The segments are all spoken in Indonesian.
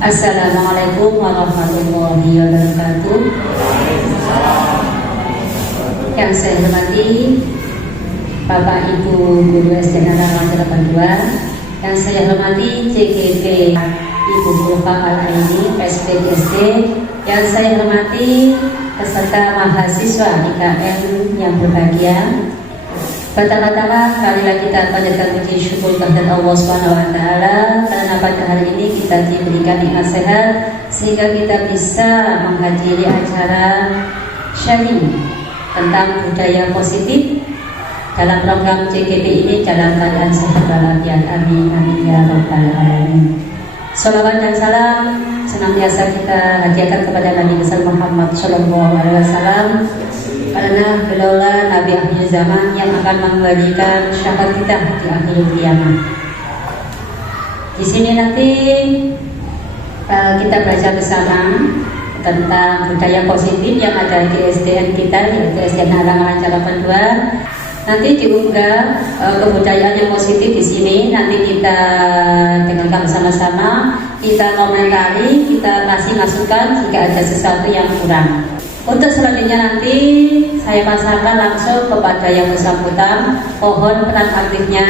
Assalamualaikum warahmatullahi wabarakatuh. Yang saya hormati Bapak Ibu Guru SD Negeri 82, yang saya hormati CGP Ibu Mufa Al-Aini SPSD, yang saya hormati peserta mahasiswa IKM yang berbahagia. Pertama-tama marilah kita panjatkan puji syukur kepada Allah Subhanahu wa taala karena pada hari ini kita diberikan nikmat sehat sehingga kita bisa menghadiri acara sharing tentang budaya positif dalam program CGP ini dalam keadaan sehat walafiat. Amin amin ya rabbal alamin. Salawat dan salam senantiasa kita hadiahkan kepada Nabi besar Muhammad Shallallahu Alaihi Wasallam, karena beliaulah Nabi akhir zaman yang akan mengembalikan syafaat kita di akhir kiamat. Di sini nanti kita belajar bersama tentang budaya positif yang ada di SDN kita, yaitu SDN Halangan Jalan 82. Nanti diunggah kebudayaan yang positif di sini. Nanti kita dengarkan bersama-sama, kita komentari, kita kasih masukan jika ada sesuatu yang kurang. Untuk selanjutnya nanti saya pasarkan langsung kepada yang bersangkutan, mohon peran aktifnya.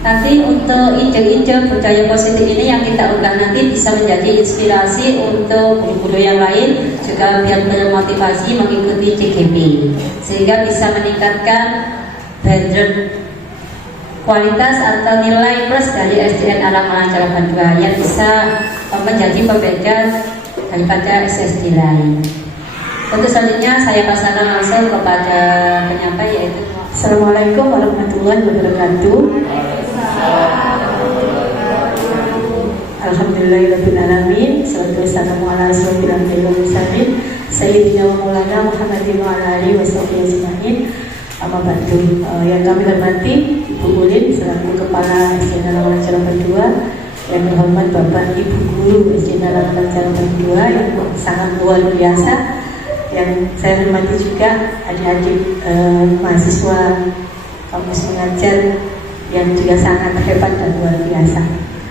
Nanti untuk ide-ide budaya positif ini yang kita unggah nanti bisa menjadi inspirasi untuk guru-guru yang lain juga biar bermotivasi mengikuti CGP, sehingga bisa meningkatkan kualitas atau nilai plus dari SDN Halangan Jalan 82 yang bisa menjadi pembeda daripada SSD lain. Untuk selanjutnya saya pasarkan langsung kepada penyampai, yaitu Assalamualaikum warahmatullahi wabarakatuh. Alhamdulillahirabbil alamin. Salatu wassalamu ala asyrofil anbiya'i wal mursalin sayyidina wa maulana Muhammadin wa ala alihi washabihi ajmain. Amma ba'du. Yang kami hormati Ibu Ulin selaku Kepala SDN Halangan Jalan 82, yang terhormat Bapak Ibu Guru SDN Halangan Jalan 82 yang sangat luar biasa, yang saya hormati juga adik-adik mahasiswa kampus mengajar yang juga sangat hebat dan luar biasa.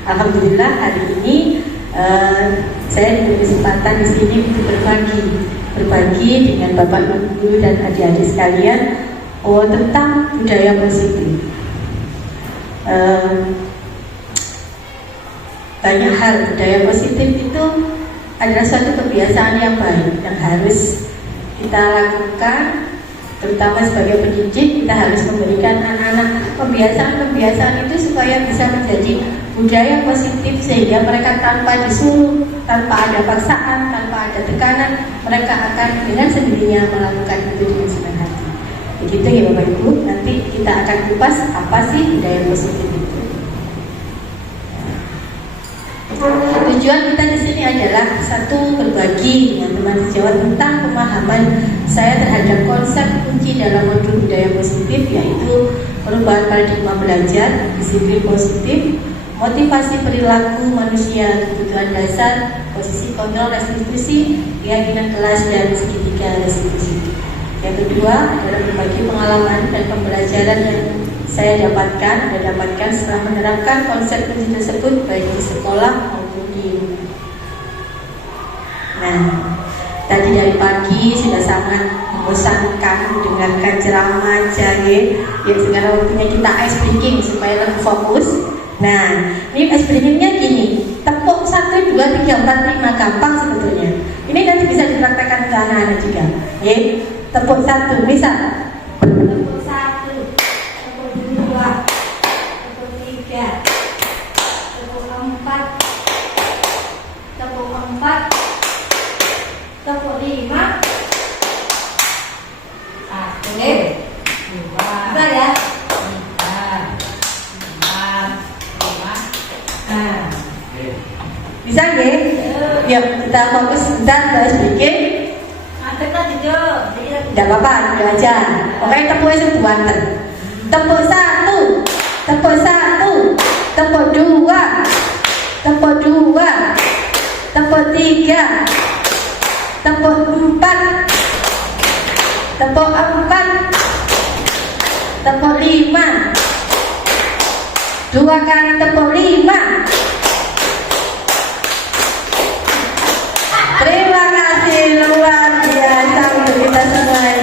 Alhamdulillah hari ini saya diberi kesempatan di sini untuk berbagi dengan Bapak Ibu Guru dan adik-adik sekalian tentang budaya positif. Banyak hal budaya positif itu adalah suatu kebiasaan yang baik yang harus kita lakukan, terutama sebagai pendidik. Kita harus memberikan anak-anak kebiasaan-kebiasaan itu supaya bisa menjadi budaya positif, sehingga mereka tanpa disuruh, tanpa ada paksaan, tanpa ada tekanan, mereka akan dengan sendirinya melakukan itu dengan senang hati. Begitu ya Bapak Ibu. Nanti kita akan kupas apa sih budaya positif itu. Tujuan kita di sini adalah satu, berbagi dengan teman sejawat tentang pemahaman saya terhadap konsep kunci dalam modul budaya positif, yaitu perubahan paradigma belajar, disiplin positif, motivasi perilaku manusia, kebutuhan dasar, posisi kontrol restitusi, keyakinan kelas, dan segitiga restitusi. Yang kedua adalah berbagi pengalaman dan pembelajaran yang saya dapatkan setelah menerapkan konsep kunci tersebut baik di sekolah maupun di rumah. Nah, tadi dari pagi sudah sangat membosankan mendengarkan ceramah jahe. Yang sekarang waktunya kita ice breaking supaya lebih fokus. Nah, ini ice breakingnya gini, tepuk 1, 2, 3, 4, 5, gampang sebetulnya. Ini nanti bisa dipraktekkan ke anak-anak juga. Ya, tepuk 1, misal tepuk 1, tepuk 2, tepuk 3, tepuk 4, tepuk 4, tepuk 5, 1, 2 ya, 3, 4, 5. Nah, bisa ya? Yuk kita fokus sebentar terus bikin. Tidak apa-apa, tidak aja. Pokoknya tepuknya sebuah. Tepuk 1, tepuk 1, tepuk 2, tepuk 2, tepuk 3, tepuk 4, tepuk 4, tepuk 5, 2 kali tepuk 5,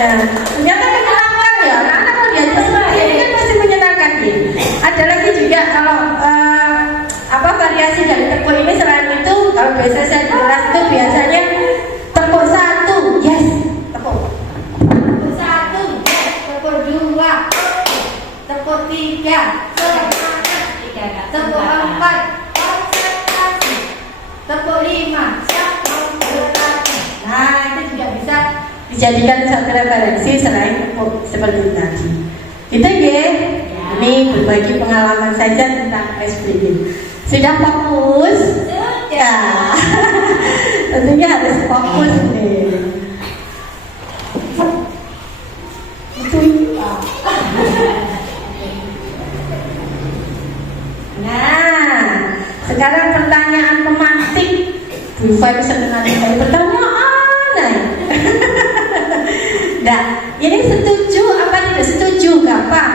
Nah, ternyata menyenangkan ya, karena kalau diajak seperti ini kan pasti menyenangkan ya. Ada lagi juga kalau variasi dari tepuk ini selain itu, kalau biasa saya di kelas itu biasanya tepuk 1, yes, tepuk 1, yes, tepuk 2, tepuk 3, semangat, tepuk 4, konsentrasi, tepuk 5, siap berlatih. Nah, itu juga bisa dijadikan satu referensi selain tepuk seperti tadi. Itu ya, ini berbagi pengalaman saja tentang SPG. Sudah fokus? Ya. Tentunya harus fokus nih. Nah, sekarang pertanyaan pemantik. Bu Fai senang sekali pertanyaan. Nah, ini setuju apa tidak setuju? Gampang.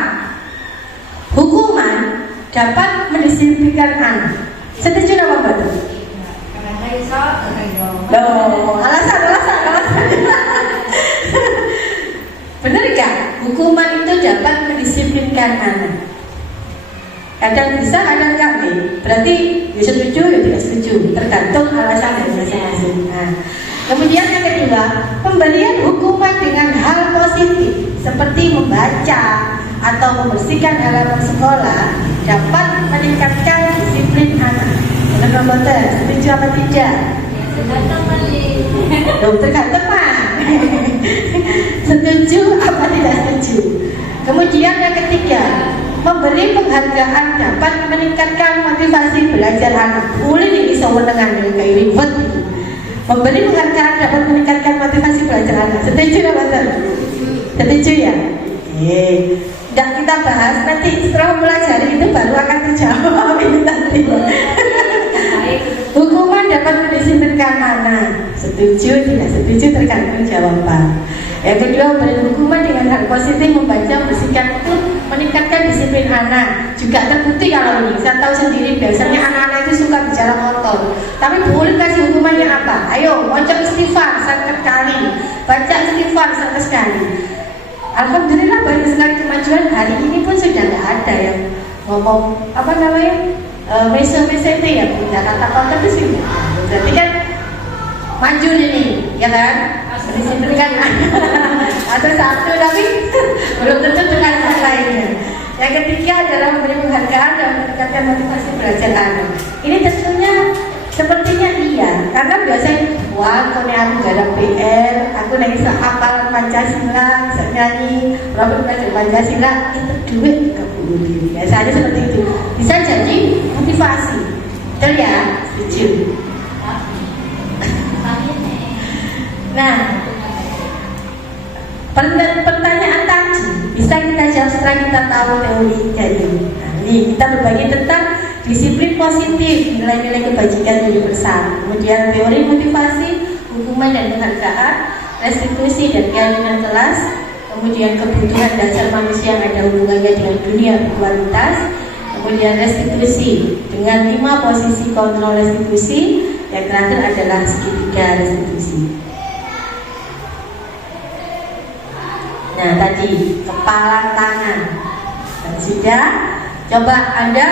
Hukuman dapat mendisiplinkan anak. Setuju apa betul? Alasan. Benar gak? Hukuman itu dapat mendisiplinkan anak. Kadang bisa, kadang enggak nih. Berarti ya setuju, ya tidak setuju. Tergantung alasan dari masing-masing. Nah, kemudian yang kedua, pemberian hukuman dengan hal positif seperti membaca atau membersihkan halaman sekolah dapat meningkatkan disiplin anak. Benar betul? Setuju apa tidak? Tergantung Pak. Setuju apa tidak setuju? Kemudian yang ketiga, memberi penghargaan dapat meningkatkan motivasi belajar anak. Boleh nih bisa menengah kayak ribet. Memberi penghargaan dapat meningkatkan motivasi belajar anak. Setuju apa betul? Setuju ya? Tidak kita bahas, nanti setelah mempelajari itu baru akan terjawab ini nanti. Hukuman dapat mendisiplinkan anak. Setuju, tidak setuju tergantung jawaban. Yang kedua, beri hukuman dengan hal positif, membaca, membersihkan itu meningkatkan disiplin anak. Juga terbukti kalau ini, saya tahu sendiri biasanya anak-anak itu suka bicara kotor. Tapi boleh kasih hukumannya apa? Ayo, baca istighfar 100 kali, baca istighfar 100 kali. Alhamdulillah banyak sekali kemajuan. Hari ini pun sudah tidak ada yang ngomong mese-mese itu ya, punya kata kotor itu sih. Berarti kan maju ini, ya kan? Mendisiplinkan ada satu tapi belum tentu dengan yang lainnya. Yang ketiga adalah memberi penghargaan dan meningkatkan motivasi belajar anak. Ini tentunya sepertinya iya, karena biasanya wah, aku garap PR, aku bisa hafal Pancasila, bisa nyanyi, berapa belajar Pancasila, itu duit ke diri. Biasanya seperti itu. Bisa jadi motivasi. Betul ya? Setuju. Nah, pertanyaan tadi bisa kita jawab setelah kita tahu teorinya ini. Nah, ini kita berbagi tentang disiplin positif, nilai-nilai kebajikan universal. Kemudian teori motivasi, hukuman dan penghargaan, restitusi dan keyakinan kelas. Kemudian kebutuhan dasar manusia yang ada hubungannya dengan dunia berkualitas. Kemudian restitusi dengan 5 posisi kontrol restitusi. Yang terakhir adalah segitiga restitusi. Nah, tadi kepala tangan. Dan sudah coba Anda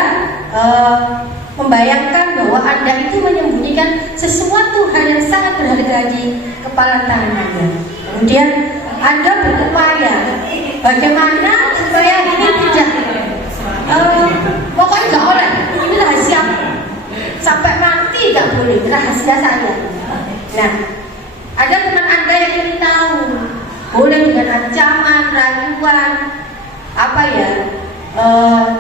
membayangkan bahwa Anda itu menyembunyikan sesuatu hal yang sangat berharga di kepala tangan Anda. Kemudian Anda berupaya bagaimana supaya ini tidak pokoknya nggak boleh, ini rahasia sampai mati nggak boleh, rahasia saya. Nah, ada teman Anda yang ingin tahu, boleh dengan ancaman, rayuan,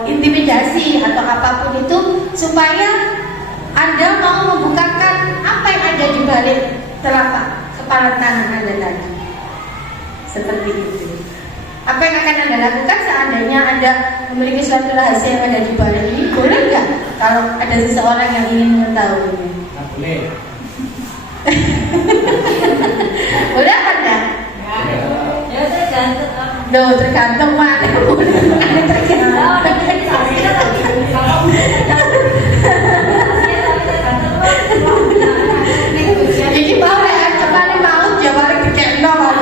intimidasi atau apapun itu, supaya Anda mau membukakan apa yang ada di balik telapak kepala tangan Anda tadi. Seperti itu. Apa yang akan Anda lakukan seandainya Anda memiliki suatu rahasia yang ada di balik ini? Boleh nggak kalau ada seseorang yang ingin mengetahuinya? Nggak boleh. Boleh apa enggak? Ya tergantung. Loh, tergantung mana? Ini mau ya, kemarin mau dia balik ke Kendo, mau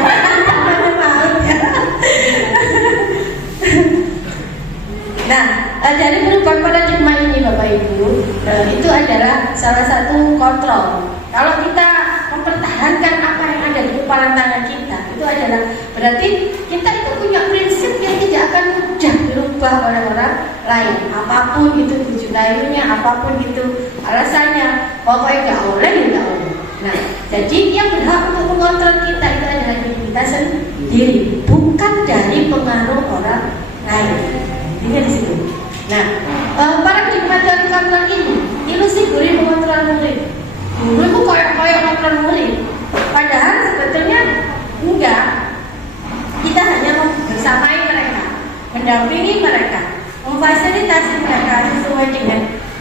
kehidupan paradigma ini Bapak Ibu, itu adalah salah satu kontrol. Kalau kita mempertahankan apa yang ada di kepala tangan kita, itu adalah berarti kita itu punya prinsip yang tidak akan mudah berubah oleh orang lain. Apapun itu tujuh layunya, apapun itu alasannya, pokoknya nggak boleh, nggak boleh. Nah, jadi yang berhak untuk mengontrol kita itu adalah diri kita sendiri, bukan dari pengaruh orang lain. Ini di situ. Nah, paradigma dari kontrol ini, ilusi guru mengontrol murid. Guru itu koyak-koyak kontrol murid. Padahal sebetulnya enggak. Kita hanya membersamai mereka, mendampingi mereka, memfasilitasi mereka sesuai dengan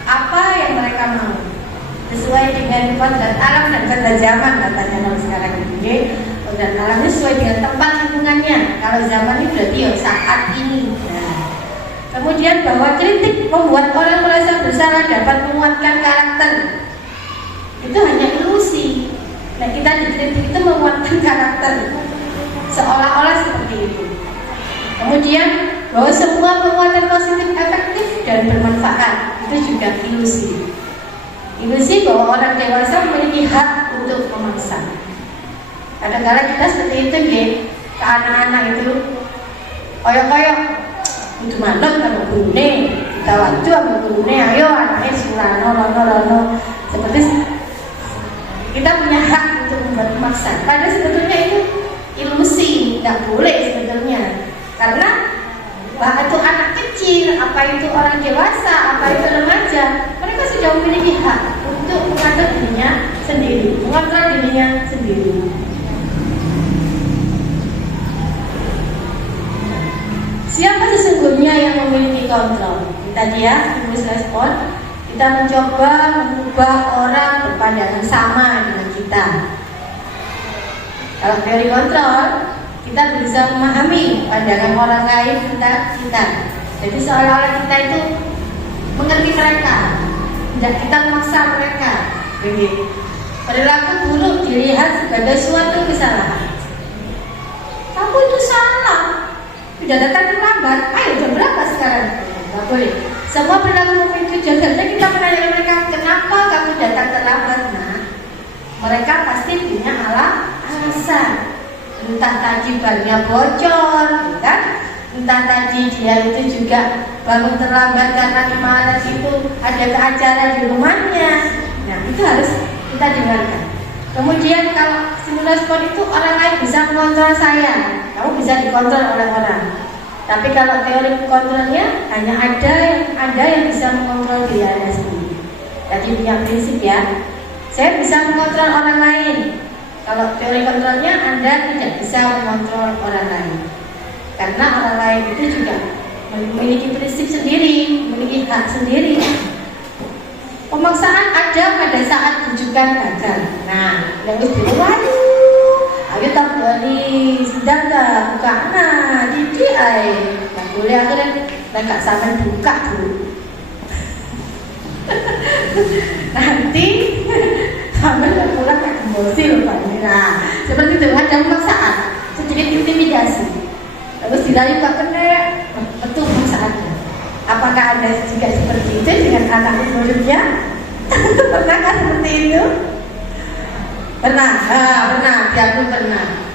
apa yang mereka mau, sesuai dengan kodrat alam dan kodrat zaman katanya kalau sekarang ini. Kodrat alam sesuai dengan tempat lingkungannya. Kalau zaman ini berarti ya saat ini. Nah, kemudian bahwa kritik membuat orang merasa bersalah dapat menguatkan karakter. Itu hanya ilusi. Nah, kita dikritik itu menguatkan karakter, seolah-olah seperti itu. Kemudian bahwa semua penguatan positif efektif dan bermanfaat itu juga ilusi. Ilusi bahwa orang dewasa memiliki hak untuk memaksa. Kadang-kadang kita seperti itu ya, ke anak-anak itu koyok-koyok itu malam sama gune, kita waktu sama gune, ayo anaknya surano, rono, seperti kita punya hak untuk membuat memaksa. Padahal sebetulnya itu ilusi, nggak boleh sebetulnya. Karena bahkan itu anak kecil, apa itu orang dewasa, apa itu remaja, mereka sudah memiliki hak untuk mengatur dirinya sendiri, mengontrol dirinya sendiri. Siapa sesungguhnya yang memiliki kontrol? Tadi ya, stimulus respon. Kita mencoba mengubah orang berpandangan sama dengan kita. Kalau teori kontrol, kita bisa memahami pandangan orang lain kita. Jadi seolah-olah kita itu mengerti mereka, tidak kita memaksa mereka. Begitu. Perilaku buruk dilihat sebagai suatu kesalahan. Kamu itu salah. Sudah datang terlambat. Ayo jam berapa sekarang? Tidak boleh. Semua perilaku itu jaga. Kita menanyakan mereka, kenapa kamu datang terlambat? Nah, mereka pasti punya alasan. Entah tadi bannya bocor, kan? Entah tadi dia itu juga bangun terlambat karena kemarin itu ada acara di rumahnya. Nah, itu harus kita dengarkan. Kemudian kalau stimulus respon itu orang lain bisa mengontrol saya, kamu bisa dikontrol oleh orang. Tapi kalau teori kontrolnya hanya ada yang bisa mengontrol diri Anda sendiri. Tadi punya prinsip ya, saya bisa mengontrol orang lain. Kalau teori kontrolnya Anda tidak bisa mengontrol orang lain, karena orang lain itu juga memiliki prinsip sendiri, memiliki hak sendiri. Pemaksaan ada pada saat rujukan gagal. Nah, yang harus diwayu. Ayo tak beli sedang tak buka di ay. Tak boleh akhirnya tak sama buka dulu. Nanti sampai pulang tak emosi loh Pak. Nah, seperti itu ada pemaksaan, sedikit intimidasi. Terus dirayu tak kena, betul pemaksaannya. Apakah Anda juga seperti itu dengan anak muridnya? Pernahkah seperti itu? Pernah, aku pernah.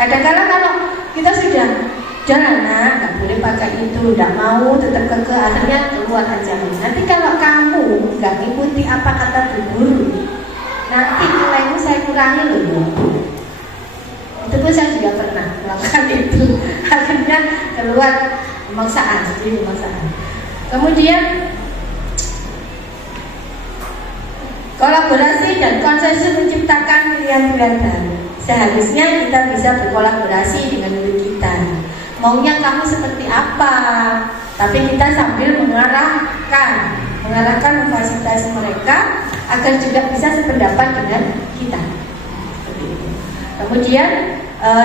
Kadang-kadang kalau kita sudah jangan, nggak boleh pakai itu, nggak mau, tetap keke, akhirnya keluar aja. Nanti kalau kamu nggak ngikuti apa kata bu guru, nanti nilaimu saya kurangi loh. Itu pun saya juga pernah melakukan itu. Akhirnya keluar pemaksaan, jadi pemaksaan. Kemudian kolaborasi dan konsensus menciptakan pilihan-pilihan baru. Seharusnya kita bisa berkolaborasi dengan diri kita. Maunya kamu seperti apa? Tapi kita sambil mengarahkan memfasilitasi mereka agar juga bisa sependapat dengan kita. Kemudian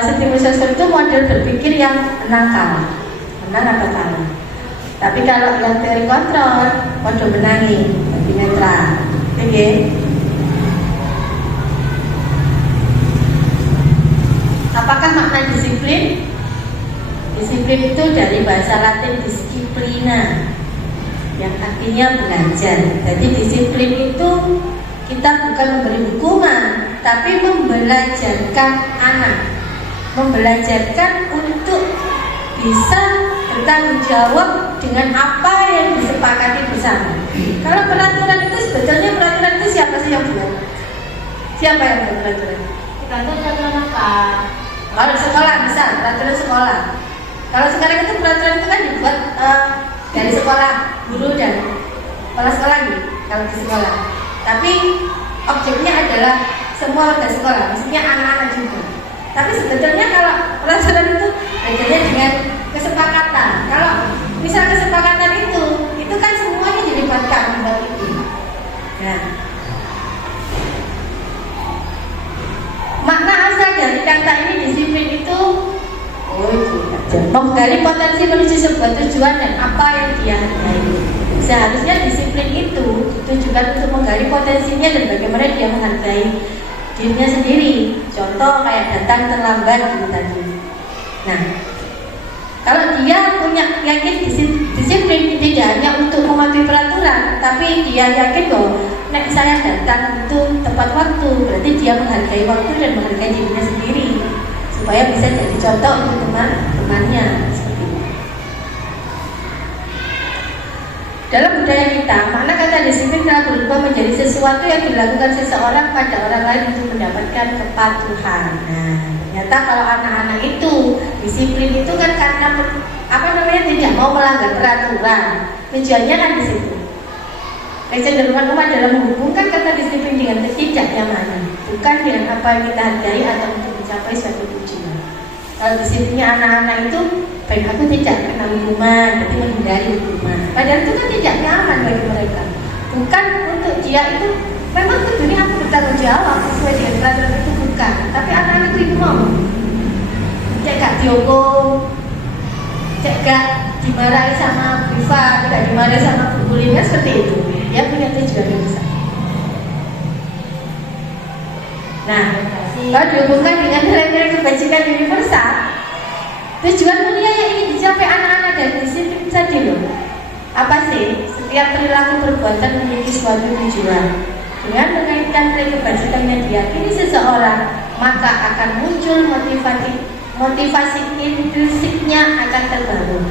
stimulus respon itu model berpikir yang menang atau kalah. Tapi kalau yang teori kontrol, model menangi, lebih netral. Oke. Apakah makna disiplin? Disiplin itu dari bahasa Latin disciplina, yang artinya belajar. Jadi disiplin itu kita bukan memberi hukuman, tapi membelajarkan anak, membelajarkan untuk bisa bertanggung jawab dengan apa yang disepakati bersama. Kalau peraturan itu sebetulnya peraturan itu siapa sih yang buat? Siapa yang buat peraturan? Tergantung peraturan apa. Kalau sekolah misal peraturan sekolah. Kalau sekarang itu peraturan itu kan dibuat dari sekolah, guru dan kepala sekolah gitu. Kalau di sekolah. Tapi objeknya adalah semua warga sekolah, maksudnya anak-anak juga. Tapi sebetulnya kalau peraturan itu bedanya dengan kesepakatan. Kalau misal kesepakatan itu kan semuanya dilibatkan buat itu. Nah, makna asal dari kata ini disiplin itu menggali potensi menuju sebuah tujuan dan apa yang dia hargai. Seharusnya disiplin itu ditujukan untuk menggali potensinya dan bagaimana dia menghargai dirinya sendiri. Contoh kayak datang terlambat gitu tadi. Nah, kalau dia punya yakin disiplin tidak hanya untuk mematuhi peraturan, tapi dia yakin bahwa nek saya datang itu tepat waktu, berarti dia menghargai waktu dan menghargai dirinya sendiri, supaya bisa jadi contoh untuk teman-temannya. Seperti itu. Dalam budaya kita, makna kata disiplin telah berubah menjadi sesuatu yang dilakukan seseorang pada orang lain untuk mendapatkan kepatuhan. Nah, ternyata kalau anak-anak itu disiplin itu kan karena tidak mau melanggar peraturan. Tujuannya kan di situ. Kecenderungan umat dalam menghubungkan kata disiplin dengan ketidaknyamanan, bukan dengan apa yang kita hargai atau untuk mencapai suatu tujuan. Kalau disiplinnya anak-anak itu, baik aku tidak kena hukuman, tapi menghindari hukuman. Padahal itu kan tidak nyaman bagi mereka. Bukan untuk dia itu, memang tentunya aku bertanggung jawab sesuai dengan peraturan itu bukan. Tapi anak-anak itu mau, cek gak dihukum, cek gak dimarahi sama privat, tidak dimarahi sama bu gurunya, seperti itu. Dia punya tujuan yang besar. Nah, kalau dihubungkan dengan nilai-nilai kebajikan universal, tujuan mulia yang ingin dicapai anak-anak dari disiplin tadi loh. Apa sih? Setiap perilaku perbuatan memiliki suatu tujuan. Dengan mengaitkan nilai kebajikan yang diyakini seseorang, maka akan muncul motivasi intrinsiknya akan terbangun,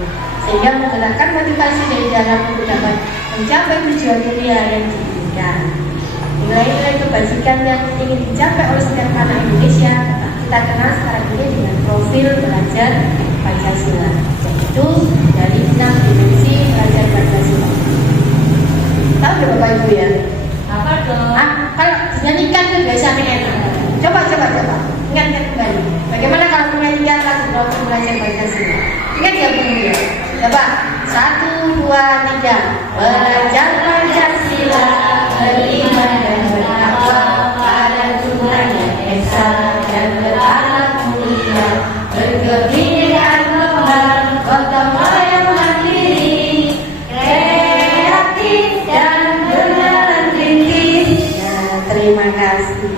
sehingga menggerakkan motivasi dari dalam untuk dapat mencapai tujuan mulia yang diinginkan. Nilai-nilai kebajikan yang ingin dicapai oleh setiap anak Indonesia kita kenal sekarang ini dengan profil belajar Pancasila, yaitu dari 6 dimensi belajar Pancasila. Tahu nggak Bapak Ibu ya? Apa dong? Kalau dinyanyikan itu biasanya enak. Coba. Ingat kembali. Bagaimana kalau menyanyikan lagu profil belajar Pancasila? Ingat ya Bu ya? Coba 1, 2, 3. Belajar Pancasila, beriman dan bertakwa pada Tuhan yang esa dan beranak mulia, berkebudayaan lemah, gotong royong mandiri, kreatif dan berjalan rintis. Nah, terima kasih.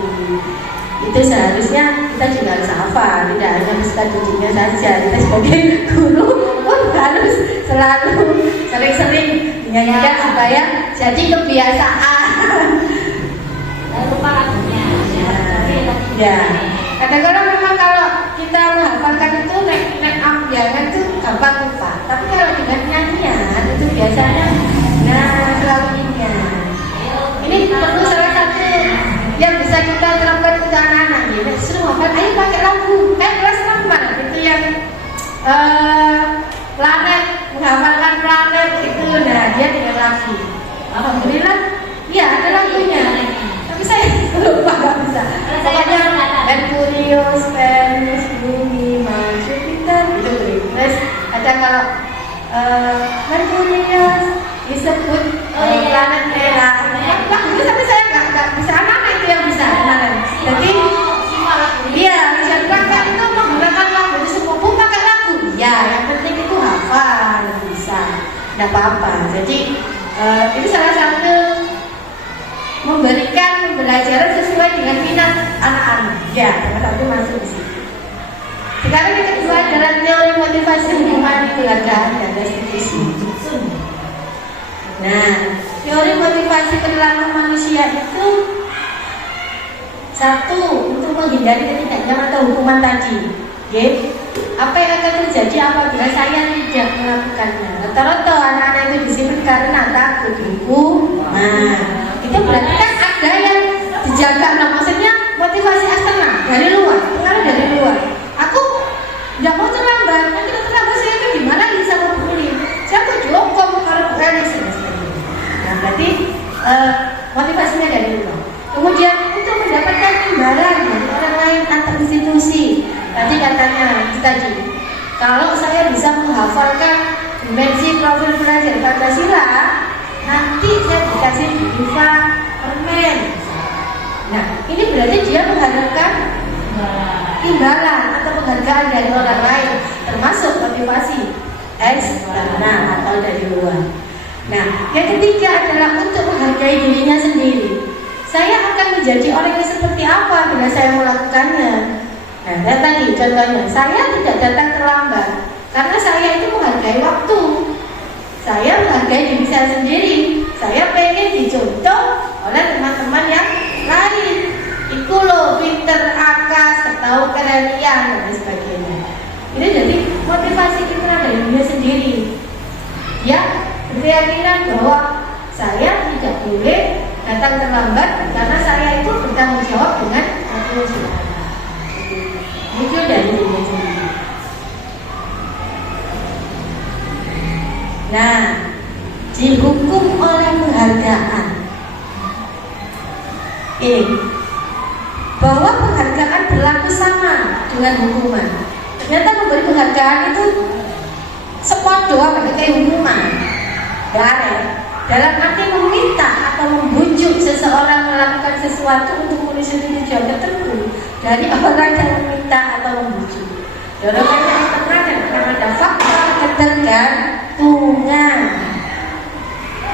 Itu seharusnya kita juga harus hafal, tidak hanya Ustaz Dudinya saja. Kita sebagai guru pun harus selalu sering-sering menyanyikan supaya jadi kebiasaan. Lupa lagunya. Ya. Kadang-kadang memang kalau kita menghafalkan itu nek ambiangan itu gampang lupa. Tapi kalau dengan nyanyian itu biasanya selalu ingat. Ini perlu salah satu yang bisa kita terapkan untuk anak-anak ya. Suruh hafal, ayo pakai lagu. Kelas 6 mana? Itu yang planet, menghafalkan planet itu. Nah, dia dengan lagu. Alhamdulillah, iya ada lagunya. Tapi saya lupa, nggak bisa. Pokoknya Merkurius, Venus, Bumi, Mars, Jupiter itu terus. Ada kalau Merkurius disebut planet merah. Lagu tapi saya nggak bisa, anak-anak itu yang bisa kemarin. Jadi iya, bisa pakai itu menggunakan lagu itu semua pun pakai lagu. Ya, yang penting itu hafal bisa, tidak apa-apa. Jadi itu salah satu memberikan pembelajaran sesuai dengan minat anak-anak. Ya, salah satu masuk di situ. Sekarang yang kedua adalah teori motivasi hubungan kekeluargaan dan restitusi. Nah, teori motivasi perilaku manusia itu satu, untuk menghindari ketidaknyamanan atau hukuman tadi. Okay? Apa yang akan terjadi apabila saya tidak melakukannya? Rata-rata anak-anak itu disiplin karena takut dihukum. Nah, itu berarti kan ada yang dijaga. Nah, maksudnya motivasi eksternal dari luar, pengaruh dari luar. Aku nggak mau terlambat, nanti kalau terlambat saya itu dimarahin sama Bu Uli. Saya tuh dihukum kalau Bu Elis. Nah, berarti motivasinya dari luar. Kemudian untuk mendapatkan imbalan dari orang lain antar institusi. Tadi katanya tadi, kalau saya bisa menghafalkan dimensi profil belajar Pancasila, nanti saya dikasih diva permen. Nah, ini berarti dia mengharapkan imbalan atau penghargaan dari orang lain, termasuk motivasi eksternal atau dari luar. Nah, yang ketiga adalah untuk menghargai dirinya sendiri. Saya akan menjadi orang yang seperti apa bila saya melakukannya. Nah, tadi contohnya, saya tidak datang terlambat karena saya itu menghargai waktu. Saya menghargai diri saya sendiri. Saya pengen dicontoh oleh teman-teman yang lain. Iku loh, pinter, akas, tahu kerelian dan sebagainya. Ini jadi motivasi kita dari diri sendiri. Ya, berkeyakinan bahwa saya tidak boleh datang terlambat karena saya itu bertanggung jawab dengan apa yang sudah ada. Itu dari diri sendiri. Nah, dihukum oleh penghargaan. Bahwa penghargaan berlaku sama dengan hukuman. Ternyata memberi penghargaan itu sepodo apa kayak hukuman. Dalam arti meminta atau membujuk seseorang melakukan sesuatu untuk menuju tujuan tertentu dari orang yang meminta atau membujuk. Dorongannya eksternal dan karena ada faktor ketergantungan.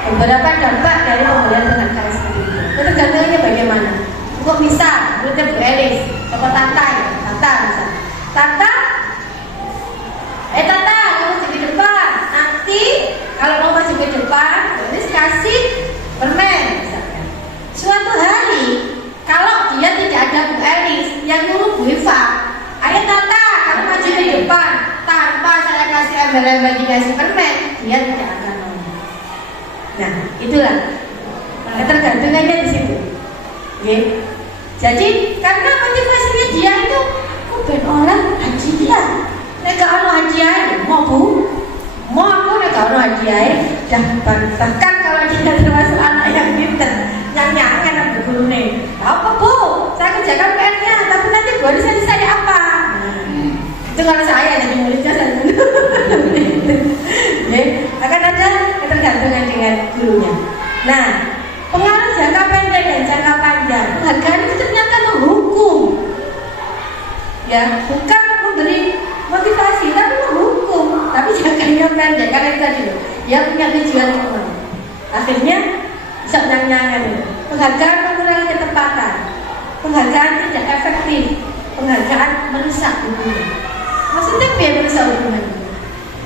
Beberapa dampak dari pemberian penghargaan seperti itu. Ketergantungannya bagaimana? Untuk misal, menurut Bu Elis, sama Tata ya, Tata misal. Tata, kamu di depan. Nanti kalau mau maju ke depan, Elis kasih permen misalkan. Suatu hari, kalau dia tidak ada Bu Elis, yang nyuruh Bu Iva, ayo Tata, kamu maju ke depan. Tanpa saya kasih embel-embel dikasih permen, dia tidak akan mau. Nah, itulah ketergantungannya di situ. Okay. Jadi karena motivasinya dia itu ben orang hadiah. Nek ono hadiah mau Bu, mau aku nek ono hadiah dan bahkan kalau dia termasuk anak yang pintar, nyanyangan sama gurune. Apa Bu? Saya kerjakan PR-nya, tapi nanti bonus saya apa? Itu kalau saya jadi muridnya saya. Akan ada ketergantungan dengan gurunya. Nah, pengaruh jangka pendek dan jangka panjang. Penghargaan itu ternyata menghukum. Ya, bukan memberi motivasi, tapi menghukum. Tapi jangkanya pendek, karena itu tadi loh. Dia punya tujuan umum. Akhirnya bisa menanyakan. Penghargaan mengurangi ketepatan. Penghargaan tidak efektif. Penghargaan merusak hubungan. Maksudnya biar merusak hubungan.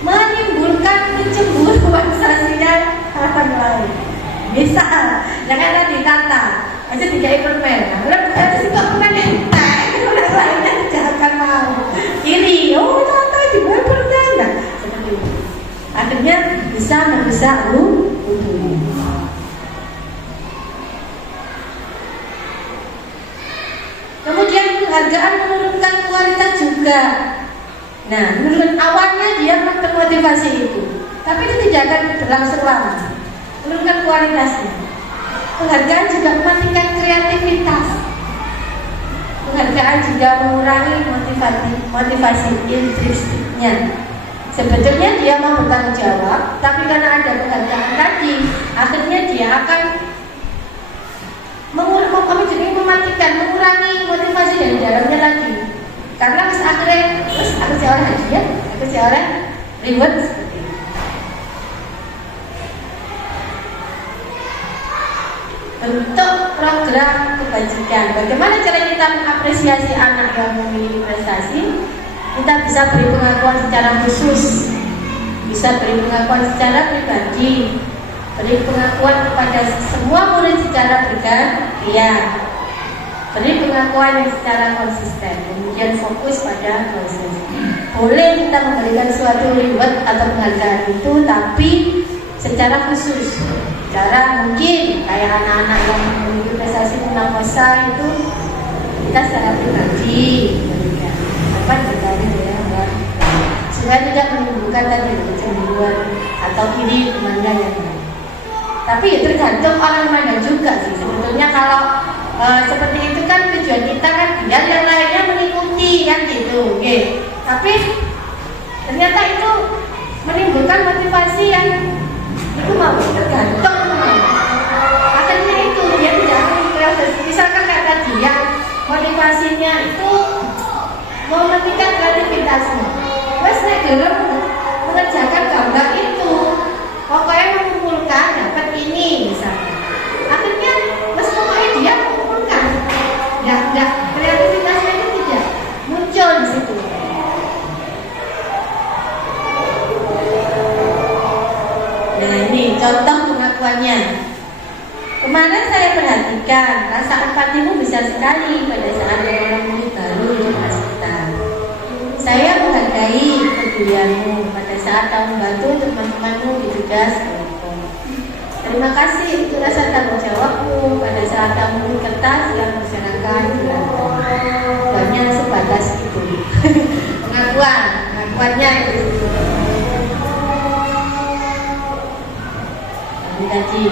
Menimbulkan kecemburuan sosial orang lain. Bisa, jangan tadi kata, aja 3 permen. Orang ada sih permen entek, orang lainnya tidak akan mau. Iri, oh tata juga permen. Nah, seperti itu. Akhirnya bisa merusak hubungan. Kemudian penghargaan menurunkan kualitas juga. Nah, menurut awalnya dia termotivasi itu, tapi itu tidak akan berlangsung lama. Menurunkan kualitasnya. Penghargaan juga mematikan kreativitas. Penghargaan juga mengurangi motivasi intrinsiknya. Sebetulnya dia mau bertanggung jawab, tapi karena ada penghargaan tadi, akhirnya dia akan mematikan, mengurangi motivasi dari dalamnya lagi. Karena akhirnya aku seorang hadiah, aku seorang reward. Bentuk program kebajikan. Bagaimana cara kita mengapresiasi anak yang memiliki prestasi? Kita bisa beri pengakuan secara khusus, bisa beri pengakuan secara pribadi, beri pengakuan kepada semua murid secara bergantian, beri pengakuan yang secara konsisten, kemudian fokus pada proses. Boleh kita memberikan suatu reward atau penghargaan itu, tapi secara khusus. Cara mungkin kayak anak-anak yang memiliki prestasi penakosa itu kita secara pribadi berikan apa dikali ya, supaya tidak menimbulkan tadi kecemburuan atau iri temannya yang lain. Tapi ya tergantung orang mana juga sih. Sebetulnya kalau seperti itu kan tujuan kita kan biar yang lainnya mengikuti kan gitu, okay. Tapi ternyata itu menimbulkan motivasi yang itu mau tergantung. Akhirnya itu dia tidak proses. Misalkan kayak tadi yang motivasinya itu mau meningkat kreativitasnya. Wes nek gelem mengerjakan gambar itu, pokoknya mengumpulkan dapat ini misalnya. Akhirnya wes pokoknya dia mengumpulkan. Enggak kreativitasnya itu tidak muncul di situ. Nah ini contoh pengakuannya. Kemarin saya perhatikan rasa empatimu besar sekali pada saat orang murid baru di kelas kita. Saya menghargai kepedulianmu pada saat kamu membantu teman-temanmu di tugas kelompok. Terima kasih untuk rasa tanggung jawabmu pada saat kamu menulis kertas yang berserakan di lantai. Bukannya sebatas itu. Pengakuannya itu. Tadi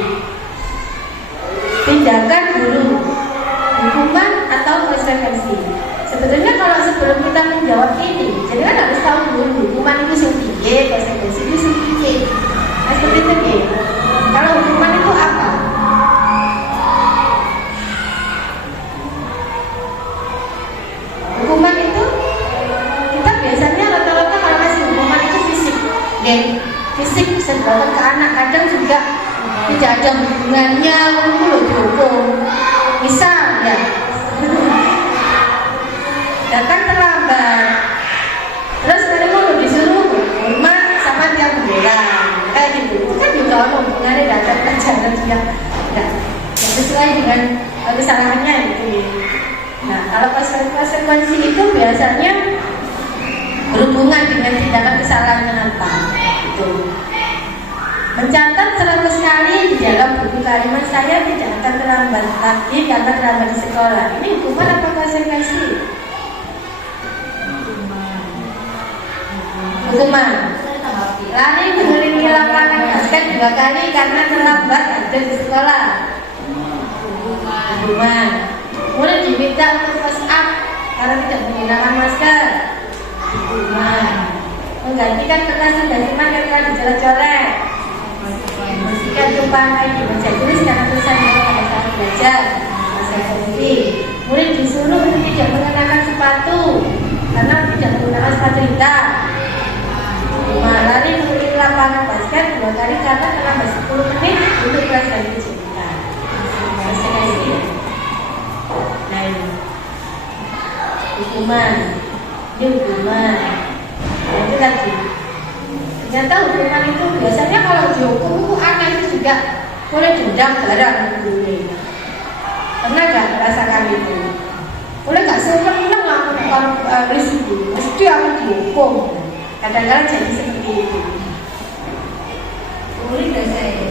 tindakan guru, hukuman atau konsekuensi. Sebetulnya kalau sebelum kita menjawab ini, jadi kan harus tahu dulu hukuman itu sendiri, konsekuensi itu sendiri. Nah seperti itu ya. Kalau hukuman itu apa? Hukuman itu kita biasanya rata-rata kalau kasih hukuman itu fisik, dan fisik bisa dilakukan ke anak, kadang juga tidak ada hubungannya untuk dihukum. Misal ya datang terlambat, terus mereka disuruh hormat sama tiang bendera kayak gitu. Itu kan juga hubungannya datang pelajaran juga tidak sesuai dengan kesalahannya gitu. Nah kalau konsekuensi itu biasanya berhubungan dengan tindakan kesalahan apa itu. Mencatat 100 kali di dalam buku kalimat saya tidak akan terlambat lagi karena terlambat di sekolah. Ini hukuman apa konsekuensi? Hukuman. Lari mengelilingi lapangan basket 2 kali karena terlambat ada di sekolah. Hukuman. Murid diminta untuk push up karena tidak menggunakan masker. Hukuman. Menggantikan kertas dasiman yang telah dicoret-coret. Membersihkan tumpahan air di meja tulis karena tulisan pada saat belajar. Konsekuensi. Murid disuruh untuk tidak mengenakan sepatu karena tidak menggunakan sepatu hitam. Lari mengelilingi lapangan basket 2 kali karena terlambat 10 menit untuk kelas dan kejurutan. Konsekuensi. Nah ini hukuman. Ini hukuman. Nah, itu tadi. Ternyata hukuman itu biasanya kalau dihukum itu anak itu juga boleh dendam barang boleh. Pernah nggak merasakan itu? Boleh nggak seneng aku risiko, mesti aku dihukum. Kadang-kadang jadi seperti itu. Boleh nggak saya?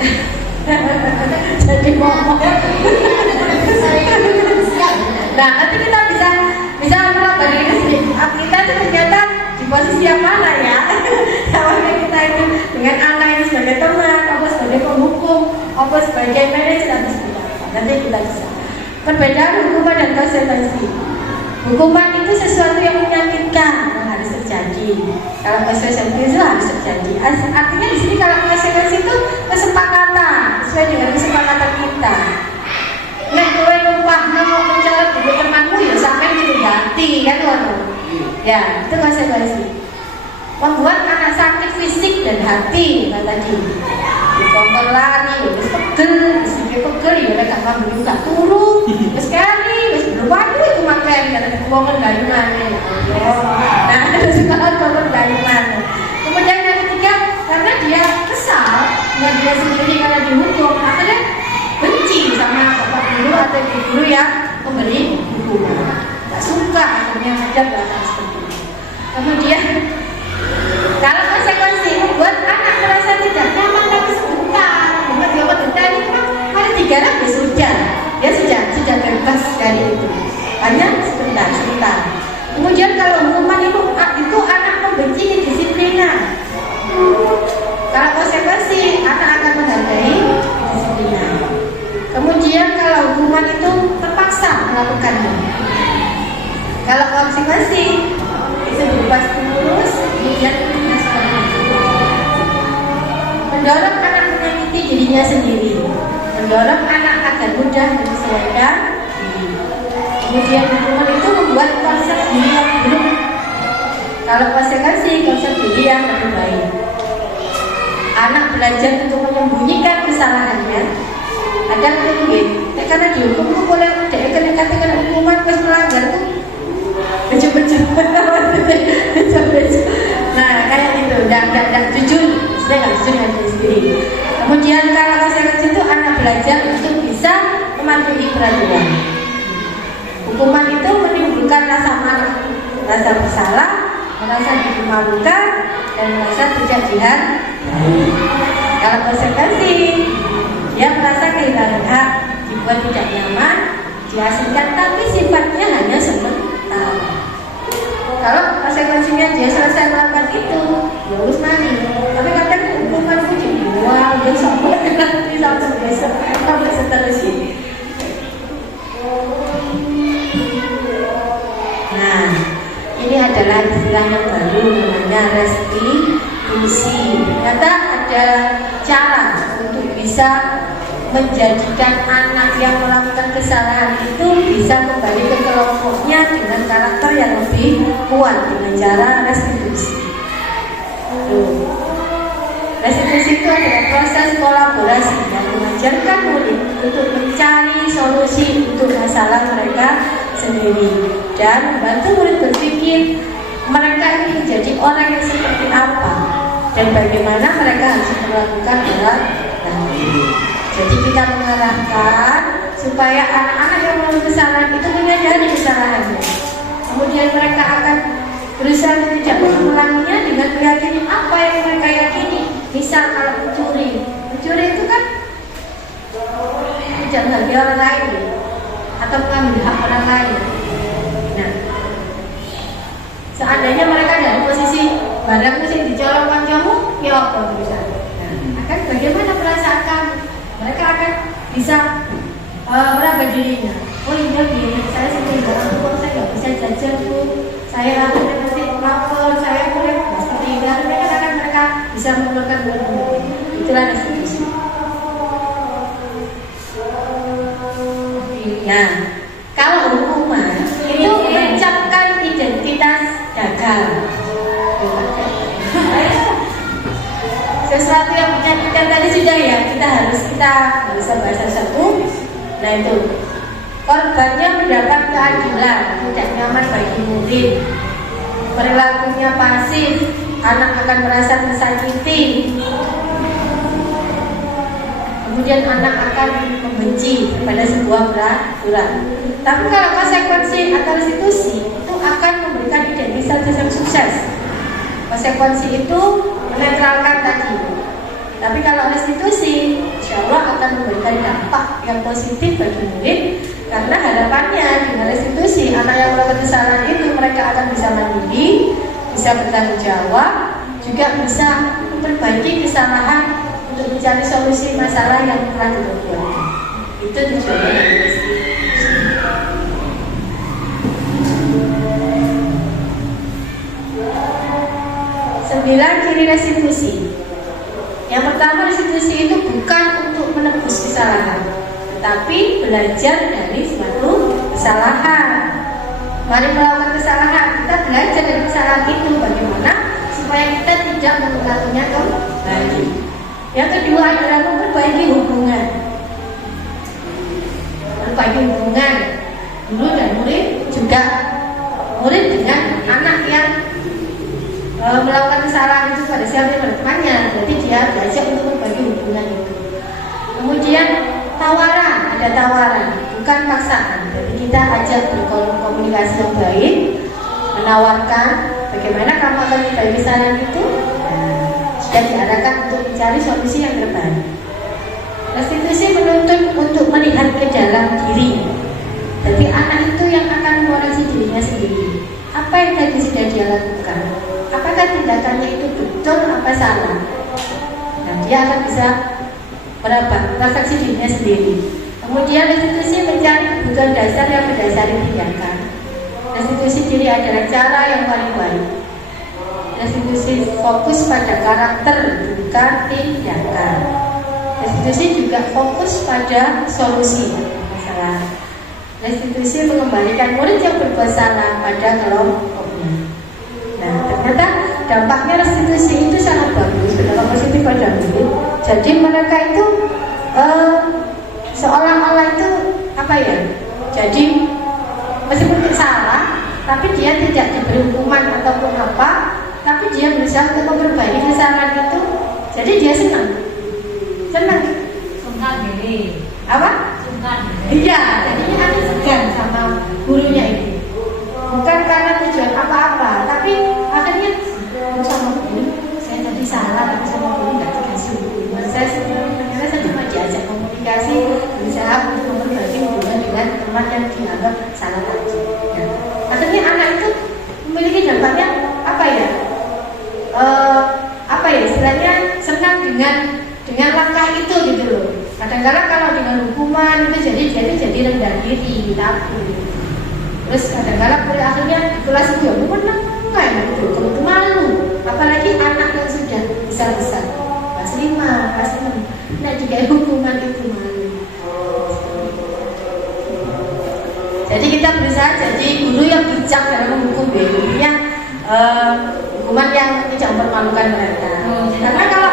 Jadi ngomong. Nah nanti kita bisa meraba diri sendiri. Kita itu ternyata di posisi yang mana ya? Awalnya kita itu dengan anak ini sebagai teman, apa sebagai penghukum, apa sebagai manajer atau seperti apa. Nanti kita bisa. Perbedaan hukuman dan konsekuensi. Hukuman itu sesuatu yang menyakitkan yang harus terjadi. Kalau konsekuensi itu harus terjadi. Artinya di sini kalau konsekuensi itu kesepakatan sesuai dengan kesepakatan kita. Nek kowe lupa mau mencolok duit temanmu ya sampai gitu ganti kan ngono. Ya, itu konsekuensi. Membuat anak sakit fisik dan hati tadi. Dipongkol lari, wis pegel, ya gak mampu gak turu. Wis kali, wis berwaduh iku makan kata dipongkol gayungan. Nah, terus kalau pongkol gayungan. Kemudian yang ketiga, karena dia kesal dengan dia sendiri karena dihukum kalau konsekuensi itu berupa stimulus, kemudian mendorong anak menyakiti dirinya sendiri, mendorong anak agar mudah menyesuaikan diri. Kemudian hukuman itu membuat konsep diri yang belum. Kalau konsekuensi, konsep diri yang lebih baik. Anak belajar untuk menyembunyikan kesalahannya. Kadang itu karena dihukum itu boleh dia kena hukuman pas melanggar tuh bejo-bejo. Nah kayak gitu, tidak jujur, saya nggak jujur dengan diri sendiri. Kemudian kalau konsekuensi itu anak belajar untuk bisa mematuhi peraturan. Hukuman itu menimbulkan rasa malu, rasa bersalah, merasa dimalukan, dan merasa tidak dihargai. Kalau konsekuensi, dia merasa kehilangan hak, dibuat tidak nyaman, diasingkan, tapi sifatnya hanya sementara. Kalau konsekuensinya dia selesai melakukan itu, ya urus mandi. Tapi kadang hukuman itu jadi wah, dia sampai nanti sampai besok, sampai seterusnya. Nah, ini adalah istilah yang baru namanya restitusi. Ternyata ada cara untuk bisa menjadikan anak yang melakukan kesalahan itu bisa kembali ke kelompoknya dengan karakter yang lebih kuat dengan cara restitusi. Restitusi itu adalah proses kolaborasi yang mengajarkan murid untuk mencari solusi untuk masalah mereka sendiri dan membantu murid berpikir mereka ini menjadi orang yang seperti apa dan bagaimana mereka harus melakukan hal nanti. Jadi kita mengarahkan supaya anak-anak yang melakukan kesalahan itu menyadari kesalahannya. Kemudian mereka akan berusaha tidak mengulanginya dengan meyakini apa yang mereka yakini. Misal kalau mencuri itu kan tidak menghargai orang lain atau mengambil hak orang lain. Nah, seandainya mereka dari posisi barangmu yang dicolong kancamu, ya apa misalnya? Nah, akan bagaimana perasaan kamu? Mereka akan bisa meraba dirinya. Oh iya, saya sendiri barang uang saya nggak bisa jajan bu. Saya akhirnya nanti lapor, saya boleh seperti ini. Akhirnya kan mereka bisa mengeluarkan uang. Itulah restitusi. Nah, kalau hukuman itu mencapkan identitas gagal. Sesuatu yang menyakitkan tadi sudah ya, kita bisa bahasa satu. Nah itu korbannya mendapat keadilan, tidak nyaman bagi murid, perilakunya pasif, anak akan merasa tersakiti, kemudian anak akan membenci pada sebuah peraturan. Tapi kalau konsekuensi atau restitusi itu akan memberikan identitas yang sukses. Konsekuensi itu menetralkan tadi. Tapi kalau restitusi, insya Allah akan memberikan dampak yang positif bagi murid. Karena harapannya dengan restitusi, anak yang melakukan kesalahan itu mereka akan bisa mandiri, bisa bertanggung jawab, juga bisa memperbaiki kesalahan untuk mencari solusi masalah yang telah dibuat. Itu tujuannya dari restitusi. 9 ciri restitusi. Yang pertama, restitusi itu bukan untuk menebus kesalahan, tetapi belajar dari suatu kesalahan. Mari melakukan kesalahan, kita belajar dari kesalahan itu bagaimana supaya kita tidak mengulanginya kembali. Yang kedua adalah memperbaiki hubungan. Memperbaiki hubungan guru dan murid, juga murid dengan anak yang melakukan kesalahan itu pada siapa pada temannya. Jadi dia belajar untuk membagi hubungan itu. Kemudian tawaran, ada tawaran, bukan paksaan. Jadi kita ajak berkomunikasi yang baik, menawarkan bagaimana kamu akan membagi kesalahan itu. Sudah diarahkan untuk mencari solusi yang terbaik. Restitusi menuntut untuk melihat ke dalam diri. Jadi anak itu yang akan mengoreksi dirinya sendiri. Apa yang tadi sudah dia lakukan? Apakah tindakannya itu betul apa salah? Nah, dia akan bisa merefleksi dirinya sendiri. Kemudian restitusi mencari kebutuhan dasar yang berdasari tindakan. Restitusi diri adalah cara yang paling baik. Restitusi fokus pada karakter, bukan tindakan. Restitusi juga fokus pada solusi masalah. Restitusi mengembalikan murid yang berbuat salah pada kelompoknya. Nah, ternyata dampaknya restitusi itu sangat bagus, berdampak positif pada murid. Jadi mereka itu seolah-olah itu apa ya? Jadi meskipun salah, tapi dia tidak diberi hukuman ataupun apa, tapi dia berusaha untuk memperbaiki kesalahan itu. Jadi dia senang. Sungkan diri. Apa? Sungkan diri. Iya, jadinya anak segan sama gurunya ini. Bukan karena tujuan apa-apa, tapi akhirnya sama guru saya tadi salah, tapi sama guru nggak dikasih hukuman. Saya sebenarnya saya cuma diajak komunikasi, berusaha untuk memperbaiki hubungan dengan teman yang dianggap salah tadi. Nah, akhirnya anak itu memiliki dampaknya apa ya? Apa ya istilahnya, senang dengan langkah itu gitu loh. Kadang-kadang kalau dengan hukuman itu jadi rendah diri, takut. Terus kadang-kadang akhirnya di kelas itu ya menang gitu, kalau malu. Apalagi anak yang sudah besar-besar, kelas 5, kelas 6. Nah juga hukuman itu malu. Jadi kita berusaha jadi guru yang bijak dalam menghukum ya. Hukuman yang tidak mempermalukan mereka. Karena kalau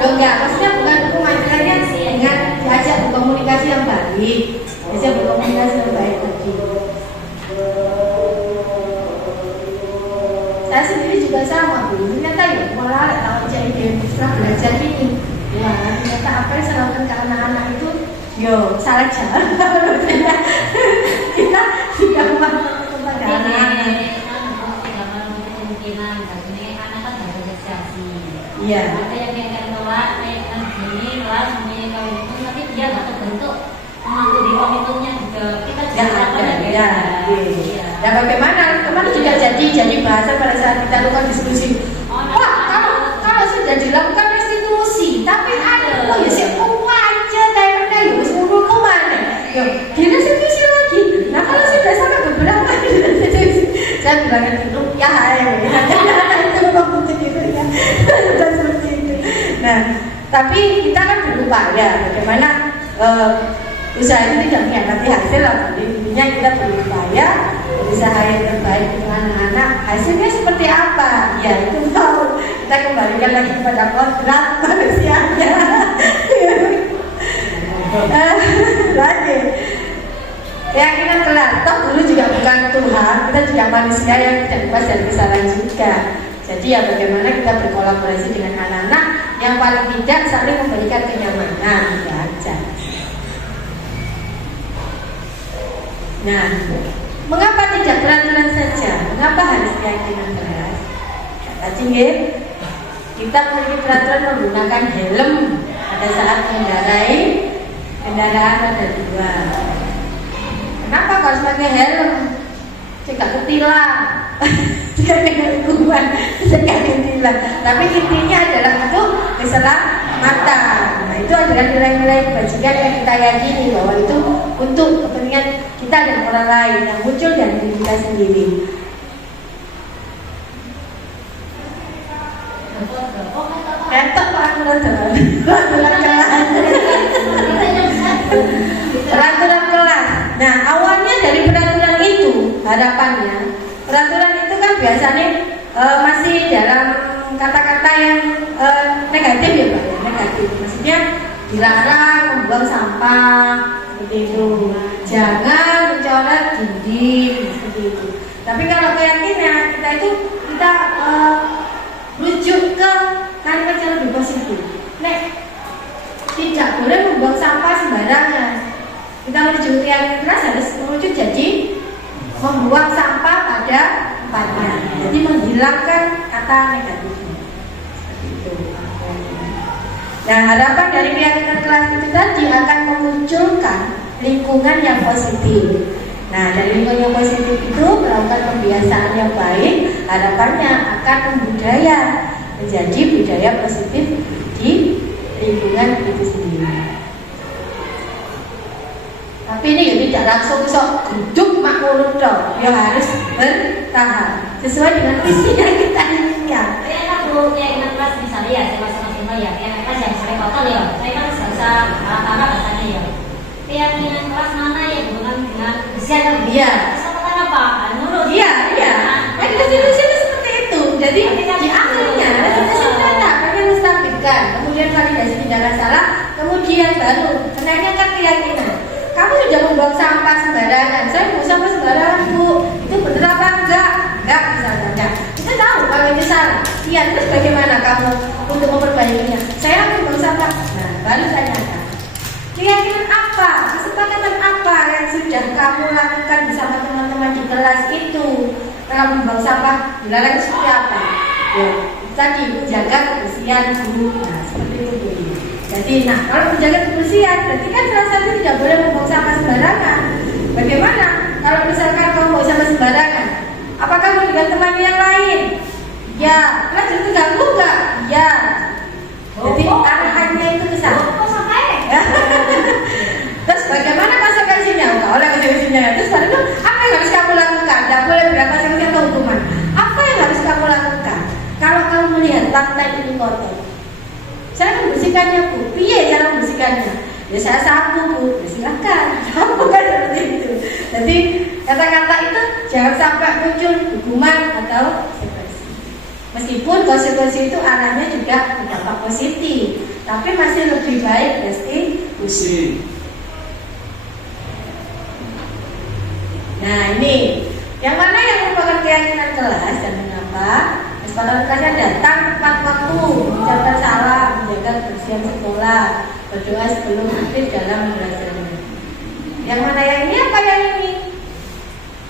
enggak, maksudnya bukan hukuman, istilahnya dengan diajak berkomunikasi yang baik, diajak berkomunikasi yang baik lagi. Saya sendiri juga sama Bu. Ternyata ya malah kalau jadi setelah belajar ini, wah ternyata apa yang saya lakukan ke anak-anak itu, yo salah jalan. Kita tidak mampu kepada anak-anak. Iya. Ada yang nolak, yang gini, nolak, semuanya kawin itu, tapi dia nggak terbentuk mematuhi komitmennya juga. Kita juga ya. Ya bagaimana? Kemarin juga jadi bahasan pada saat kita lakukan diskusi. Wah, kalau sudah dilakukan restitusi, tapi ada loh ya sih aja kayaknya ya mesti kemana? Yo, direstitusi lagi. Nah kalau sudah sampai beberapa restitusi, saya bilang itu ya itu memang gitu ya. Sudah seperti itu. Nah, tapi kita kan berupaya bagaimana usaha itu tidak mengkhianati hasil, tapi intinya kita berupaya usaha yang terbaik untuk anak-anak. Hasilnya seperti apa? Ya itu mau kita kembalikan lagi kepada kodrat manusianya. Lagi keyakinan kelak. Toh guru juga bukan Tuhan, kita juga manusia yang tidak bebas dari kesalahan juga. Jadi ya bagaimana kita berkolaborasi dengan anak-anak yang paling tidak saling memberikan kenyamanan, itu aja. Nah, mengapa tidak peraturan saja? Mengapa harus keyakinan keras? Tadi kita memiliki peraturan menggunakan helm pada saat mengendarai kendaraan roda 2. Kenapa harus pakai helm? Tidak ketilang, tidak hukuman, tidak ketilang. Tapi intinya adalah untuk keselamatan. Nah, itu adalah nilai-nilai kebajikan yang kita yakini bahwa itu untuk kepentingan kita dan orang lain yang muncul dari diri kita sendiri. Ketok peraturan kelas. Nah, awalnya dari peraturan itu harapannya, peraturan itu kan biasanya masih dalam kata-kata yang negatif ya Pak, negatif. Maksudnya dilarang membuang sampah seperti itu, jangan mencoret dinding seperti itu. Tapi kalau keyakinan kita itu kita rujuk ke kalimat yang lebih positif. Tidak boleh membuang sampah sembarangan. Kita menuju keyakinan keras harus merujuk jadi membuang sampah pada tempatnya. Jadi menghilangkan kata negatifnya. Seperti itu. Nah, harapan dari keyakinan kelas itu tadi akan memunculkan lingkungan yang positif. Nah, dari lingkungan yang positif itu melakukan pembiasaan yang baik, harapannya akan membudaya menjadi budaya positif di lingkungan itu sendiri. Tapi ini ya tidak langsung sok duduk makmur dong, ya harus bertahap sesuai dengan visi yang kita inginkan. Saya Bu, yang ingat kelas misalnya ya, saya masuk ke ya, yang kelas yang saya total ya, saya kan bahasa Arab bahasanya ya. Keyakinan kelas mana ya bukan dengan usia kan? Iya. Kesempatan apa? Menurut. Iya. Nah, resolusi itu seperti itu. Jadi di akhirnya resolusi ternyata kalian menstabilkan, kemudian validasi tindakan salah, kemudian baru menanyakan keyakinan. Kamu sudah membuang sampah sembarangan. Saya mau sampah sembarangan Bu. Itu benar apa enggak? Enggak misalnya. Kita tahu kalau itu salah. Iya, terus bagaimana kamu untuk memperbaikinya? Saya membuang sampah. Nah, baru tanyakan. Keyakinan apa? Kesepakatan apa yang sudah kamu lakukan bersama teman-teman di kelas itu? Kalau membuang sampah, dilarang seperti apa? Ya, tadi menjaga kebersihan dulu. Nah, seperti itu. Jadi, nah kalau menjaga kebersihan, berarti kan salah satu tidak boleh membuang sampah sembarangan. Bagaimana? Kalau misalkan kamu membuang sampah sembarangan, apakah kamu dengan teman yang lain? Ya, kelas itu ganggu nggak? Ya. Jadi arahannya itu ke sana. Terus bagaimana konsekuensinya? Enggak oleh konsekuensinya. Terus baru itu apa yang harus kamu lakukan? Tidak boleh berapa konsekuensi atau hukuman. Apa yang harus kamu lakukan? Kalau kamu melihat lantai ini kotor, saya membersihkannya Bu. Piye cara membersihkannya? Ya saya sapu Bu. Ya silakan. Sapu kan seperti itu. Jadi kata-kata itu jangan sampai muncul hukuman atau konsekuensi. Meskipun konsekuensi itu arahnya juga berdampak positif, tapi masih lebih baik restitusi. Nah ini yang mana yang merupakan keyakinan kelas dan mengapa? Kesepakatan kelasnya datang tepat waktu, mengucapkan salam, menjaga kebersihan sekolah, berdoa sebelum aktif dalam belajarnya. Yang mana yang ini apa yang ini?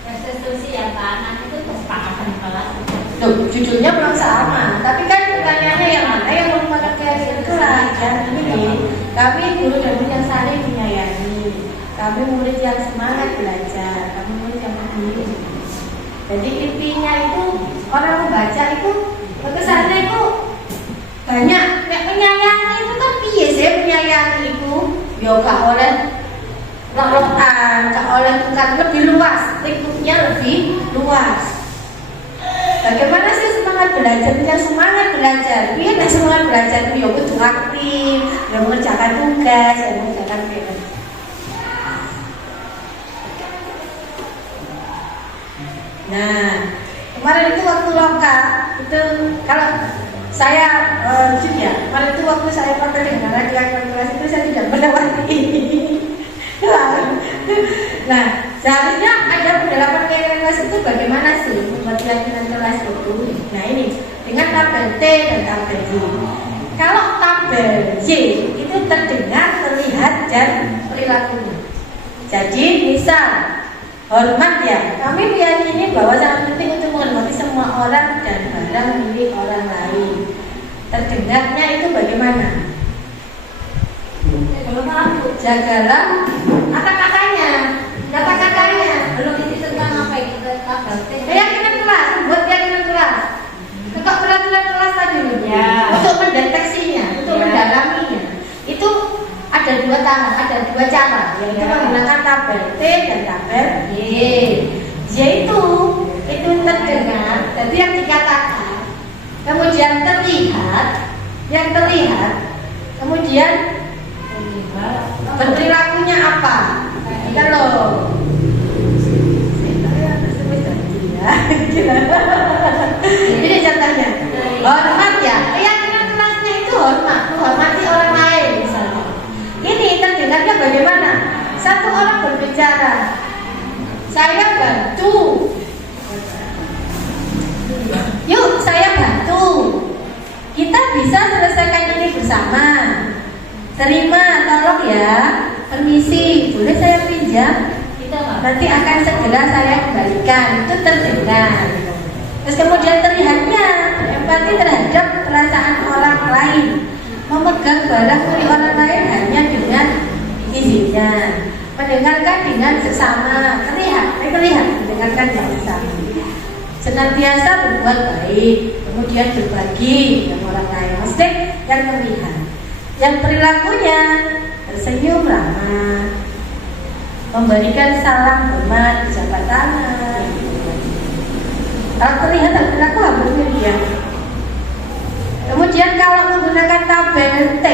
Restitusi ya Pak, nanti itu kesepakatan kelas. Loh, judulnya belum sama, tapi kan pertanyaannya yang mana yang merupakan keyakinan kelas. Dan ini kami guru dan murid yang saling menyayangi, kami murid yang semangat belajar, kami murid yang peduli. Jadi intinya itu orang membaca itu kesannya itu banyak. Menyayangi itu kan piye sih menyayangi itu? Ya gak oleh rokokan, gak oleh bukan lebih luas, lingkupnya lebih luas. Bagaimana sih semangat belajar? Yang semangat belajar, biar semangat belajar itu ya kudu aktif, ya mengerjakan tugas, ya mengerjakan PR. Nah, kemarin itu waktu loka itu kalau saya ya, kemarin itu waktu saya pakai dengan laki-laki kelas itu saya tidak melewati ini. Nah, seharusnya ada pendalaman keyakinan kelas itu bagaimana sih membuat keyakinan kelas itu? Nah ini dengan tabel T dan tabel Y. Kalau tabel Y itu terdengar, terlihat dan perilakunya. Jadi misal hormat ya, kami meyakini bahwa sangat penting untuk menghormati semua orang dan barang milik orang lain. Terdengarnya itu bagaimana? Jagalah kata-katanya, Belum ini tentang apa itu tabel T. keyakinan kelas, buat keyakinan kelas. Kok peraturan kelas tadi Ya. untuk mendeteksinya, untuk mendalaminya, itu ada dua cara, yaitu menggunakan tabel T dan tabel Y. Yaitu itu terdengar, jadi yang dikatakan, kemudian terlihat, kemudian berperilakunya apa? Kita loh. Ini contohnya. Hormat ya. Keyakinan kelasnya itu hormat, menghormati orang lain misalnya. Ini terdengarnya bagaimana? Satu orang berbicara, saya bantu. Yuk, saya bantu. Kita bisa selesaikan ini bersama. Terima, tolong ya. Permisi, boleh saya pinjam? Nanti akan segera saya kembalikan. Itu terdengar. Terus kemudian terlihatnya empati terhadap perasaan orang lain, memegang barang milik orang lain hanya dengan izinnya, mendengarkan dengan sesama, terlihat mendengarkan dengan sesama, senantiasa berbuat baik, kemudian berbagi dengan orang lain. Maksudnya yang terlihat, yang perilakunya tersenyum ramah, memberikan salam hormat, jabat tangan. Kalau terlihat aku harusnya dia. Kemudian kalau menggunakan tabel T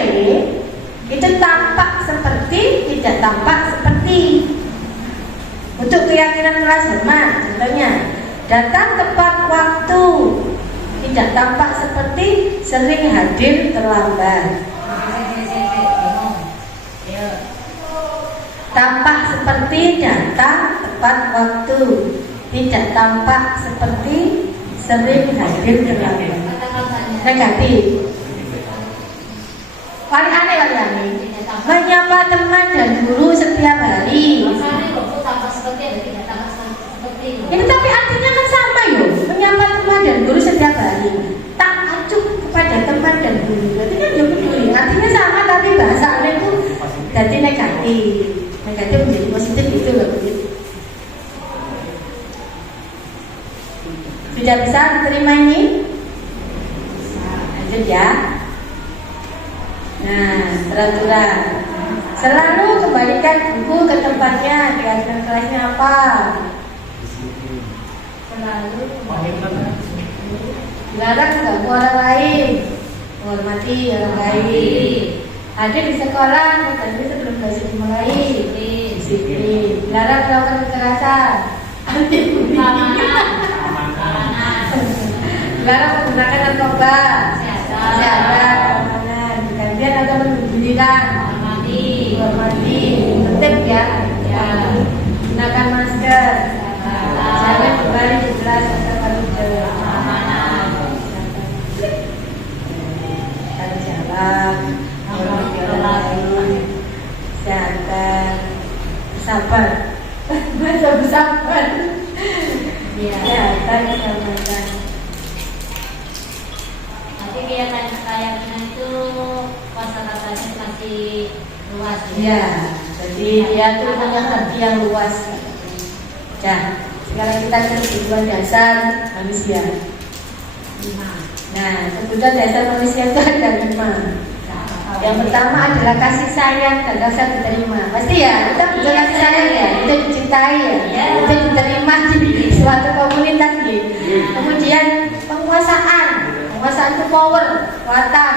itu tampak seperti, tidak tampak seperti. Untuk keyakinan kelas Herman, contohnya datang tepat waktu, tidak tampak seperti, sering hadir terlambat. Tampak seperti, datang tepat waktu, tidak tampak seperti, sering hadir terlambat. Negatif. Paling aneh. Menyapa teman dan guru setiap hari. Ini tapi artinya kan sama yo. Menyapa teman dan guru setiap hari. Tak acuh kepada teman dan guru. Berarti kan yo peduli. Artinya sama tapi bahasanya itu jadi negatif. Negatif menjadi positif itu loh. Sudah bisa diterima ini? Lanjut ya. Nah, peraturan. Selalu kembalikan buku ke tempatnya. Keyakinan kelasnya apa? Selalu dilarang mengganggu orang lain, menghormati orang lain. Ada di sekolah, tetapi sebelum belajar dimulai. Disiplin. Dilarang melakukan kekerasan. Dilarang menggunakan narkoba. Kesehatan, keamanan, gantian atau pendidikan. Hormati, penting ya. Gunakan masker. Jangan kembali di kelas atau kalau jalan. Kesehatan, sabar. Bahasa bersabar. Kesehatan, keselamatan. Tapi keyakinan itu kosakatanya masih luas ya. Jadi dia itu punya arti yang luas. Nah, sekarang kita ke kebutuhan dasar manusia. Nah, kebutuhan dasar manusia itu ada 5. Yang pertama adalah kasih sayang dan rasa diterima. Pasti ya, kita butuh kasih sayang ya, kita dicintai ya, kita diterima di suatu komunitas gitu. Kemudian penguasaan itu power, kekuatan.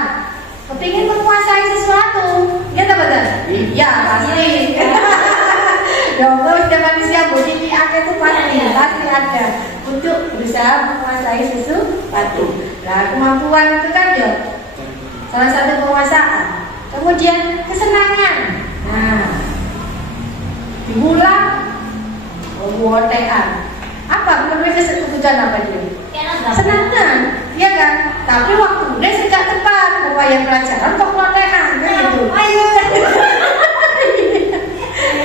Kepingin menguasai sesuatu, ya tak betul? Iya pasti. Ya Allah, setiap manusia budi akhir itu pasti ada untuk berusaha menguasai sesuatu. Nah, kemampuan itu kan ya salah satu penguasaan. Kemudian kesenangan. Nah, diulang, kemudian apa? Menurut kebutuhan apa dia? Senangan, ya kan? Tapi waktunya sejak tepat, upaya pelajaran kok kemudian gitu. Ayo.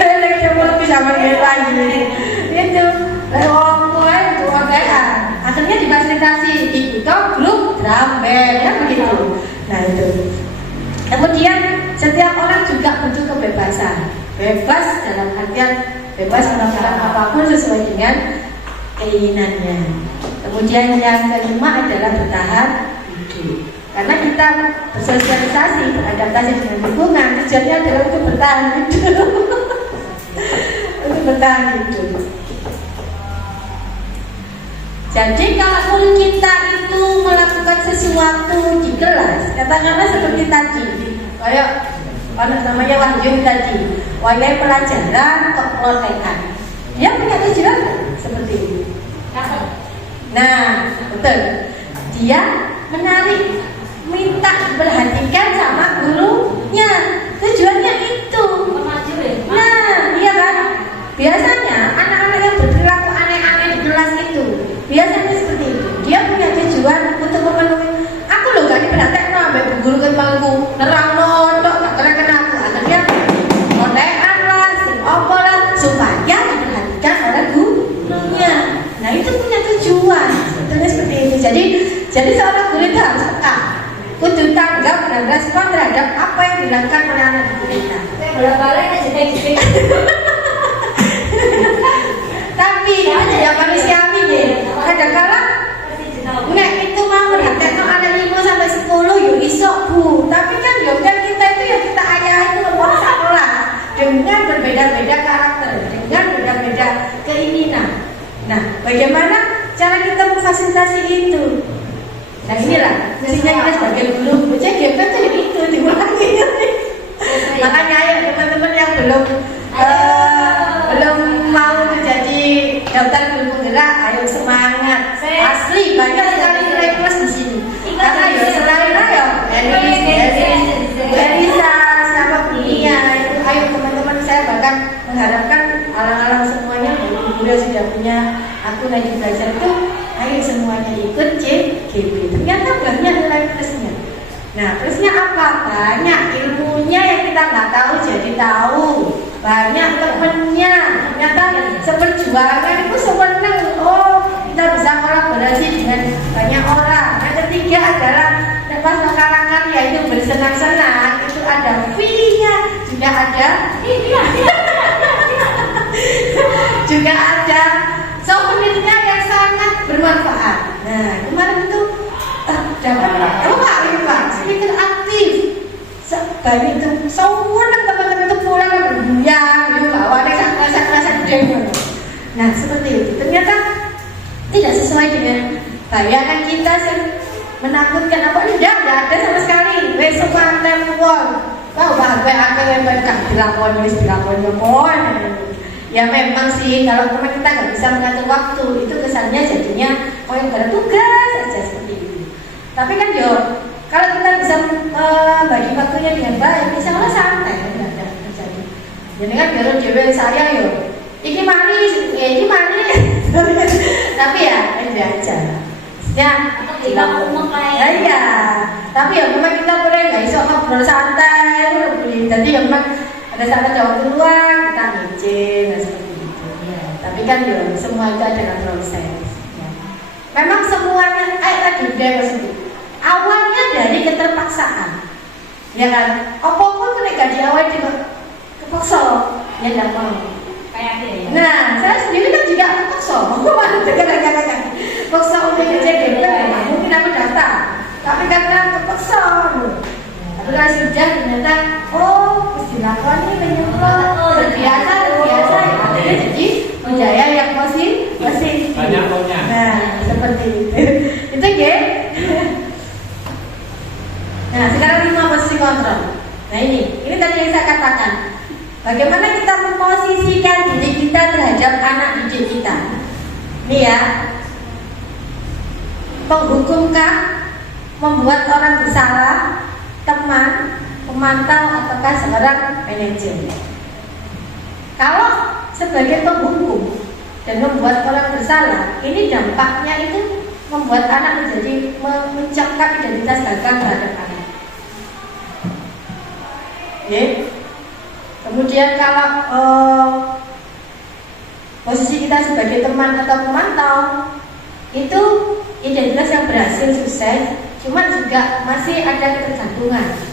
Lagi bisa main lagi. Itu, akhirnya difasilitasi ikut grup drum band, ya begitu. Nah itu. Kemudian setiap orang juga butuh kebebasan. Bebas dalam artian bebas melakukan apapun sesuai dengan keinginannya. Kemudian yang kelima adalah bertahan hidup. Karena kita bersosialisasi, beradaptasi dengan lingkungan, tujuannya adalah untuk bertahan hidup. Untuk bertahan hidup. Jadi kalau kita itu melakukan sesuatu di kelas, katakanlah seperti tadi, kayak namanya Wahyu tadi, wayai pelajaran kok pelontekan, dia punya tujuan seperti itu. Nah, betul. Dia menarik, minta diperhatikan sama gurunya. Tujuannya itu. Nah, iya kan? Biasanya anak-anak yang berperilaku aneh-aneh di kelas itu biasanya seperti itu. Dia punya tujuan untuk memenuhi. Aku loh gak diperhatikan sampai guru ketangku nerang nonton, gak keren aku. Akhirnya kontekan lah, sing opo lah, supaya diperhatikan oleh gurunya. Nah itu punya tujuan. Sebetulnya seperti itu. Jadi seorang guru itu harus peka, kudu tanggap dan respon terhadap apa yang dilakukan oleh anak didik kita. Bolak-balik aja gitu. Tapi ya manusiawi deh. Kadang-kadang nek itu mau perhatian anak 5 sampai 10 yuk isok bu. Tapi kan kan kita itu ya kita ayah itu lemah sekolah dengan berbeda-beda karakter, dengan berbeda-beda keinginan. Nah, bagaimana cara kita fasilitasi itu. Nah inilah fungsinya kita sebagai guru. GP itu diulangi. Makanya ayo teman-teman yang belum mau menjadi daftar guru penggerak, ayo semangat. Asli banyak sekali nilai plus di sini. Karena ya selain Elisa sama Bunia itu, ayo teman-teman, saya bahkan mengharapkan alang-alang semuanya guru sudah punya akun lagi belajar itu, ayo semuanya ikut GP. Ternyata banyak nilai plusnya. Nah plusnya apa? Banyak ilmunya yang kita nggak tahu jadi tahu. Banyak temennya. Ternyata seperjuangan itu senang. Oh kita bisa kolaborasi dengan banyak orang. Yang ketiga adalah pas masyarakat yaitu bersenang-senang itu ada fee-nya, juga ada juga ada souvenirnya yang sangat bermanfaat. Nah kemarin itu dapat Pak speaker aktif banyak itu semua teman-teman itu pulang berbuyang gitu bawa rasa gede. Nah seperti itu ternyata tidak sesuai dengan bayangan kita sih, menakutkan apa ini tidak ada sama sekali. Besok mantan wong kau bahkan akan yang berkah dilakoni pun. Ya memang sih kalau memang kita nggak bisa mengatur waktu itu kesannya jadinya yang bertugas saja seperti itu. Tapi kan yo kalau kita bisa bagi waktunya dengan baik, insya Allah santai tidak ada terjadi. Jadi kan baru dewe saya yo ini manis. Tapi ya ini aja. Ya, kita ngomong kayak iya. Tapi ya memang kita boleh nggak iso ngobrol santai, jadi ya memang ada saat waktu luang kita ngicin seperti itu. Ya. Tapi kan ya semua itu adalah proses. Ya. Memang semuanya tadi udah sebut. Awalnya dari keterpaksaan, ya kan? Apapun mereka di awal kepaksa, ya tidak mau. kayak dia. Nah, saya sendiri kan juga paksa, kadang-kadang paksa untuk jadi mungkin aku daftar, tapi karena kepaksa, tapi kan sudah ternyata, oh istilahnya menyemprot, terbiasa, akhirnya jadi budaya yang positif. Nah, seperti itu ya. Nah, sekarang 5 posisi kontrol. Nah ini tadi yang saya katakan. Bagaimana kita memposisikan diri kita terhadap anak didik kita? Ini ya, penghukumkah, membuat orang bersalah, teman, pemantau, ataukah seorang manajer? Kalau sebagai penghukum dan membuat orang bersalah, ini dampaknya itu membuat anak menjadi mencengkak identitas gagal terhadap anak. Okay. Kemudian kalau posisi kita sebagai teman atau pemantau, itu identitas yang berhasil sukses, cuma juga masih ada ketergantungan.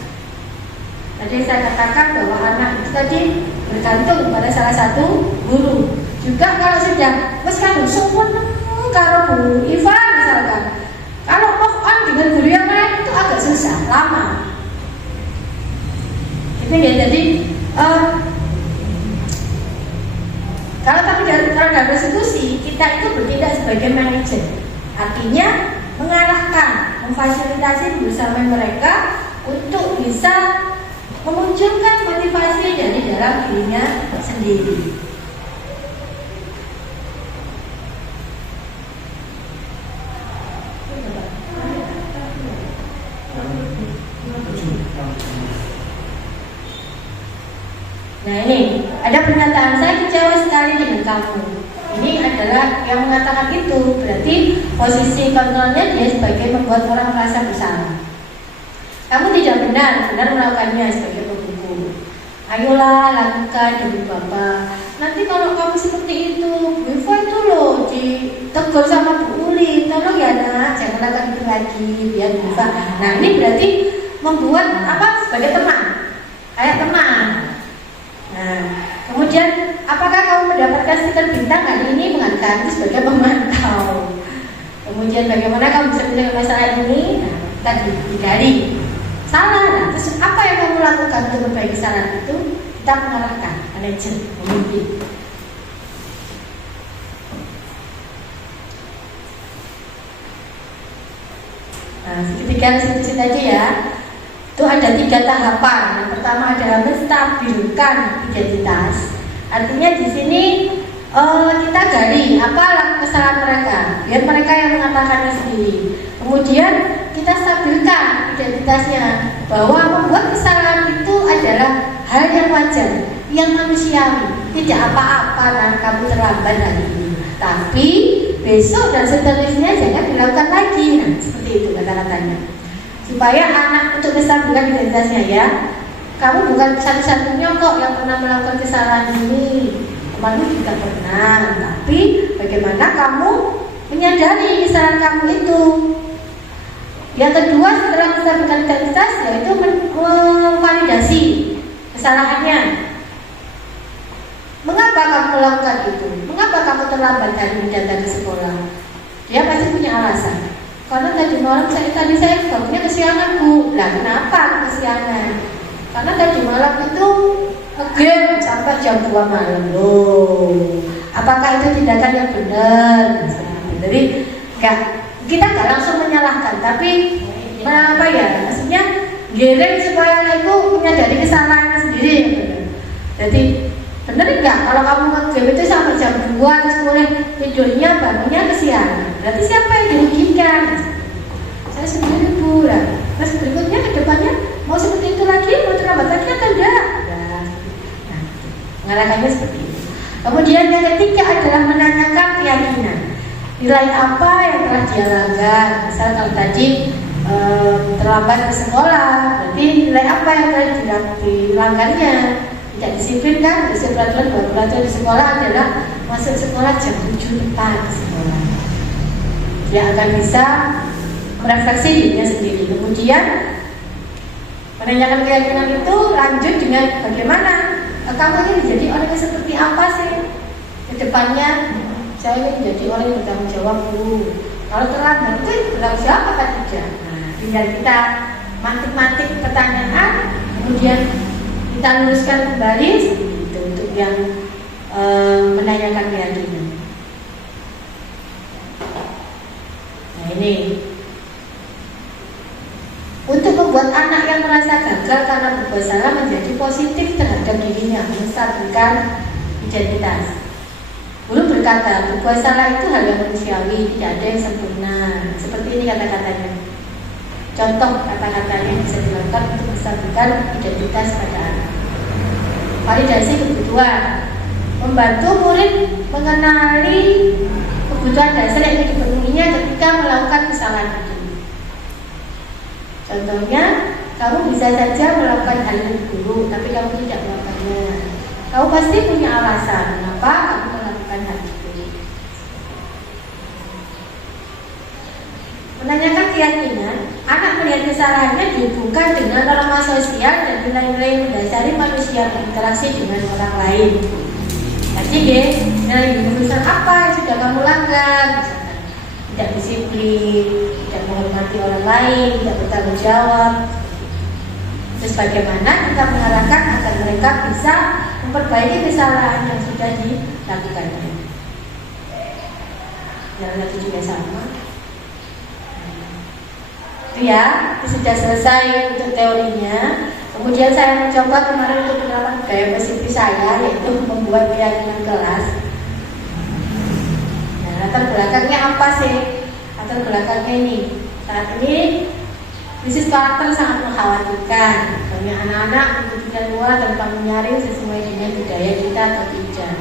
Tadi saya katakan bahwa anak itu tadi bergantung pada salah satu guru. Juga kalau sudah kan semua kalau Bu Iva misalkan, kalau move on dengan guru yang lain itu agak susah, lama. Itu ya, jadi kalau dalam institusi kita itu bertindak sebagai manajer, artinya mengarahkan, memfasilitasi bersama mereka untuk bisa memunculkan motivasi dari dalam dirinya sendiri. Nah ini ada pernyataan, saya kecewa sekali dengan kamu. Ini adalah yang mengatakan itu, berarti posisi kontrolnya dia sebagai membuat orang merasa bersalah. Kamu tidak benar melakukannya sebagai penghukum. Ayolah lakukan demi Bapak. Nanti kalau kamu seperti itu, Bu Iva itu loh ditegur sama Bu Uli, tolong ya nak, jangan lakukan itu lagi biar Bu Iva. Nah ini berarti membuat apa sebagai teman, kayak teman. Nah, kemudian apakah kamu mendapatkan stiker bintang kali ini mengatakan itu sebagai pemantau? Kemudian bagaimana kamu bisa menyelesaikan masalah ini? Nah, kita digali salah. Nah, terus apa yang kamu lakukan untuk memperbaiki kesalahan itu? Kita mengarahkan manajer, pemimpin. pendidikan institusi tadi ya, itu ada 3 tahapan. Yang pertama adalah menstabilkan identitas. Artinya di sini kita gali apa kesalahan mereka, biar mereka yang mengatakannya sendiri. Kemudian kita stabilkan identitasnya, bahwa membuat kesalahan itu adalah hal yang wajar, yang manusiawi, tidak apa-apa dan kamu terlambat hari ini, tapi besok dan seterusnya jangan dilakukan lagi. Nah, seperti itu kata-katanya. Supaya anak untuk menstabilkan identitasnya ya, kamu bukan satu-satunya kok yang pernah melakukan kesalahan ini, temanmu juga pernah, tapi bagaimana kamu menyadari kesalahan kamu itu. Yang kedua setelah menstabilkan identitas yaitu memvalidasi kesalahannya. Mengapa kamu melakukan itu? Mengapa kamu terlambat hari ini datang ke sekolah? Dia pasti punya alasan. Karena tadi malam saya bangunnya kesiangan Bu. Lah kenapa kesiangan? Karena tadi malam itu game sampai jam 2 malam. Loh, apakah itu tindakan yang benar? Jadi kita nggak langsung menyalahkan, tapi apa ya? Maksudnya giring supaya itu menyadari kesalahannya sendiri. Jadi benar enggak kalau kamu ngegame itu sampai jam 2 terus mulai tidurnya bangunnya kesiangan? Berarti siapa yang dirugikan? Saya sendiri Bu. Terus berikutnya ke depannya mau seperti itu lagi, mau terlambat lagi atau enggak? Mengarahkannya seperti itu. Kemudian yang ketiga adalah menanyakan keyakinan. Nilai apa yang telah dia langgar? Misal kalau tadi terlambat ke sekolah, berarti nilai apa yang telah dilanggarnya? Tidak disiplin kan? Bisa peraturan di sekolah adalah masuk sekolah jam 7 tepat ke sekolah. Dia akan bisa merefleksi dirinya sendiri. Kemudian menanyakan keyakinan itu lanjut dengan bagaimana kamu ingin menjadi orang yang seperti apa sih ke depannya? Saya ingin menjadi orang yang bertanggung jawab Bu. Kalau terlambat itu bertanggung jawab apa tidak? Nah, tinggal kita mantik-mantik pertanyaan, kemudian kita luruskan kembali seperti itu untuk yang menanyakan keyakinan. Nah ini untuk membuat anak yang merasa gagal karena berbuat salah menjadi positif terhadap dirinya, menstabilkan identitas. Guru berkata, berbuat salah itu hal yang manusiawi, tidak ada yang sempurna. Seperti ini kata-katanya. Contoh kata-katanya bisa dilakukan untuk menstabilkan identitas pada anak. Validasi kebutuhan, membantu murid mengenali kebutuhan dasar yang dipenuhinya ketika melakukan kesalahan itu. Contohnya, kamu bisa saja melakukan hal yang buruk, tapi kamu tidak melakukannya. Kamu pasti punya alasan kenapa kamu melakukan hal itu. Menanyakan keyakinan, anak melihat kesalahannya dihubungkan dengan norma sosial dan nilai-nilai mendasari manusia berinteraksi dengan orang lain. Jadi nilai besar apa yang sudah kamu langgar? Misalkan tidak disiplin, tidak menghormati orang lain, tidak bertanggung jawab. Terus bagaimana kita mengarahkan agar mereka bisa memperbaiki kesalahan yang sudah dilakukannya. Yang lagi juga sama. Itu ya, itu sudah selesai untuk teorinya. Kemudian saya mencoba kemarin untuk penerapan gaya positif saya, yaitu membuat keyakinan kelas. Nah, latar belakangnya apa sih? Latar belakangnya ini, saat ini krisis karakter sangat mengkhawatirkan. Banyak anak-anak kemudian luar tanpa menyaring sesuai dengan budaya kita atau tidak.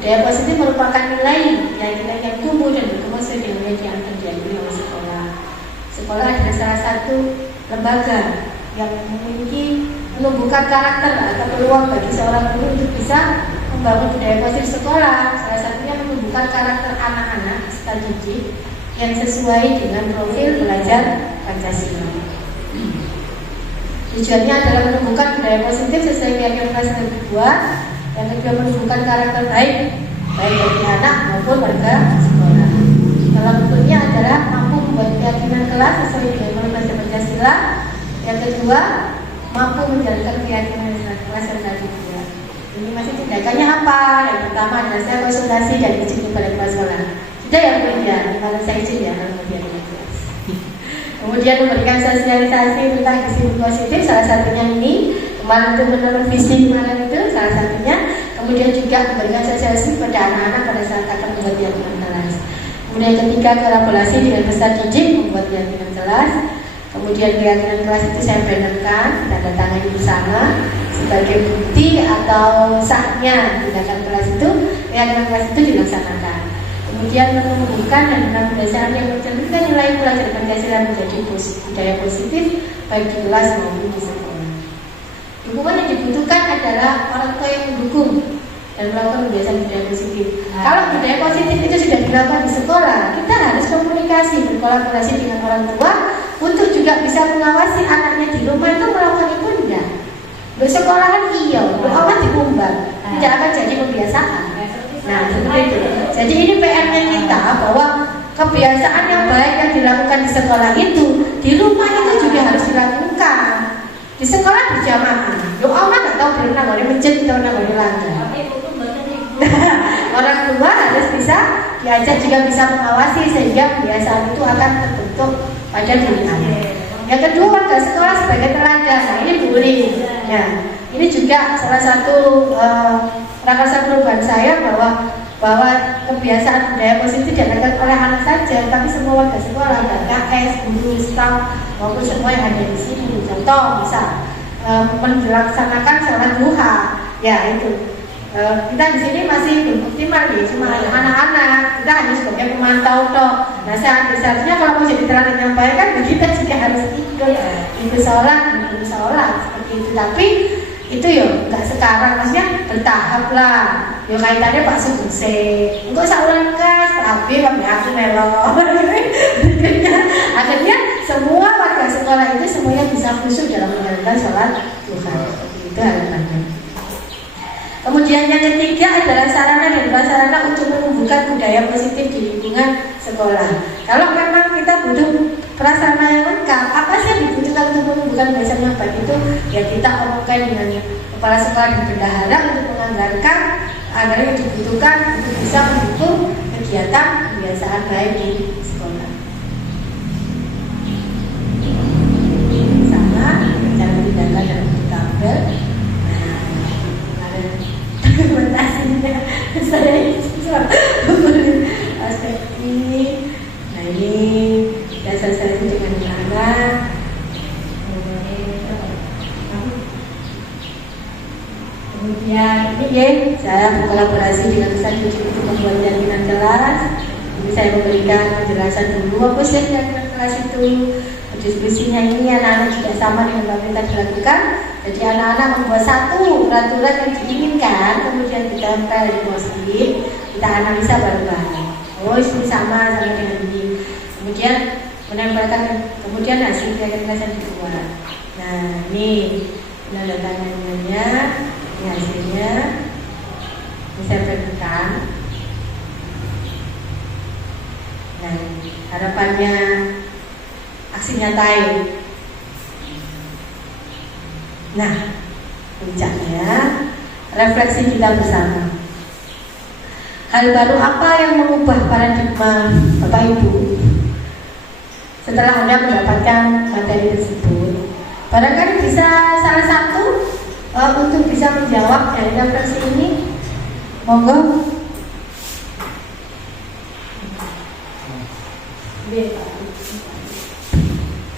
Budaya positif merupakan nilai keyakinan yang tumbuh dan berkembang sesuai dengan yang terjadi oleh sekolah. Sekolah adalah salah satu lembaga yang memiliki menumbuhkan karakter atau peluang bagi seorang guru untuk bisa membangun budaya positif sekolah. Salah satunya menumbuhkan karakter anak-anak peserta didik yang sesuai dengan profil belajar Pancasila. Tujuannya adalah menumbuhkan budaya positif sesuai keyakinan kelas yang dibuat. Yang kedua, menumbuhkan karakter baik bagi anak maupun warga sekolah. Dalam bentuknya adalah mampu membuat keyakinan kelas sesuai dengan belajar Pancasila. Yang kedua, mampu menjalankan keyakinan kelas yang tadi dibuat. Ini masih tindakannya apa? Yang pertama adalah saya konsultasi dan izin kepada kepala sekolah. Sudah ya Bu ya, kalau saya izin ya kalau kemudian kelas. Kemudian memberikan sosialisasi tentang gizi positif, salah satunya ini kemarin itu menurut visi kemarin itu salah satunya. Kemudian juga memberikan sosialisasi kepada anak-anak pada saat akan membuat kegiatan kelas. Kemudian yang ketiga, kolaborasi dengan peserta didik membuat kegiatan kelas. Kemudian kegiatan kelas itu saya bannerkan, tanda tangani bersama sebagai bukti atau sahnya tindakan kelas itu, kegiatan kelas itu dilaksanakan. Kemudian menumbuhkan dan menambahkan yang mencerminkan nilai pelajaran Pancasila menjadi budaya positif baik di kelas maupun di sekolah. Dukungan yang dibutuhkan adalah orang tua yang mendukung dan melakukan kebiasaan budaya positif. Kalau budaya positif itu sudah dilakukan di sekolah, kita harus komunikasi, berkolaborasi dengan orang tua untuk juga bisa mengawasi anaknya di rumah itu melakukan itu enggak. Di sekolahan iya, amat diumbar, tidak akan jadi kebiasaan. Nah, seperti itu. Jadi ini PR-nya kita bahwa kebiasaan yang baik yang dilakukan di sekolah itu, di rumah itu juga harus dilakukan. Di sekolah berjamaah. Doa mah nggak tahu berenang di masjid atau nang di langgar. Orang tua harus bisa diajak juga bisa mengawasi sehingga kebiasaan itu akan terbentuk pada diri anak. Yang kedua, warga sekolah sebagai teladan. Nah, ini boleh. Nah, ini juga salah satu rangkaian perubahan saya bahwa kebiasaan budaya positif dilakukan oleh anak saja, tapi semua warga sekolah, KS, guru, staf maupun semua yang ada di sini. Contoh, misal melaksanakan sholat duha, ya itu. Kita di sini masih belum optimal nih, cuma anak-anak, kita hanya sebagai pemantau toh. Nah, seharusnya kalau mau jadi teladan yang baik kan kita juga harus ikut sholat seperti itu. Tapi itu ya nggak sekarang, maksudnya bertahap lah. Ya kaitannya Pak Sugeng, enggak saulan kas, tapi aku melo. Akhirnya semua warga sekolah itu semuanya bisa khusyuk dalam menjalankan sholat duha. Itu harapannya. Kemudian yang ketiga adalah sarana dan prasarana untuk menumbuhkan budaya positif di lingkungan sekolah. Kalau memang kita butuh prasarana yang lengkap, apa sih yang dibutuhkan untuk menumbuhkan budaya yang baik itu? Ya kita omongkan dengan kepala sekolah dan bendahara untuk menganggarkan agar yang dibutuhkan untuk bisa mendukung kegiatan kebiasaan baik di sekolah. Sama cara tindakan dalam tabel. Dokumentasinya saya aspek ini. Nah, ini dasar saya dengan anak. Kemudian ini ya, saya berkolaborasi dengan peserta didik untuk membuat jaminan kelas. Ini saya memberikan penjelasan dulu apa sih jaminan kelas itu. Diskusinya ini anak-anak juga sama dengan apa yang tadi dilakukan. Jadi anak-anak membuat satu peraturan yang diinginkan, kemudian ditempel di post-it, kita analisa bareng-bareng. Oh, ini sama dengan ini. Kemudian menempelkan, kemudian hasil kegiatan yang dibuat. Nah, ini tanda tangannya, ini hasilnya. Ini saya berikan. Nah, harapannya aksi nyatain. Nah, puncaknya refleksi kita bersama. Hal baru apa yang mengubah paradigma Bapak Ibu setelah Anda mendapatkan materi tersebut? Barangkali bisa salah satu untuk bisa menjawab dari refleksi ini. Monggo.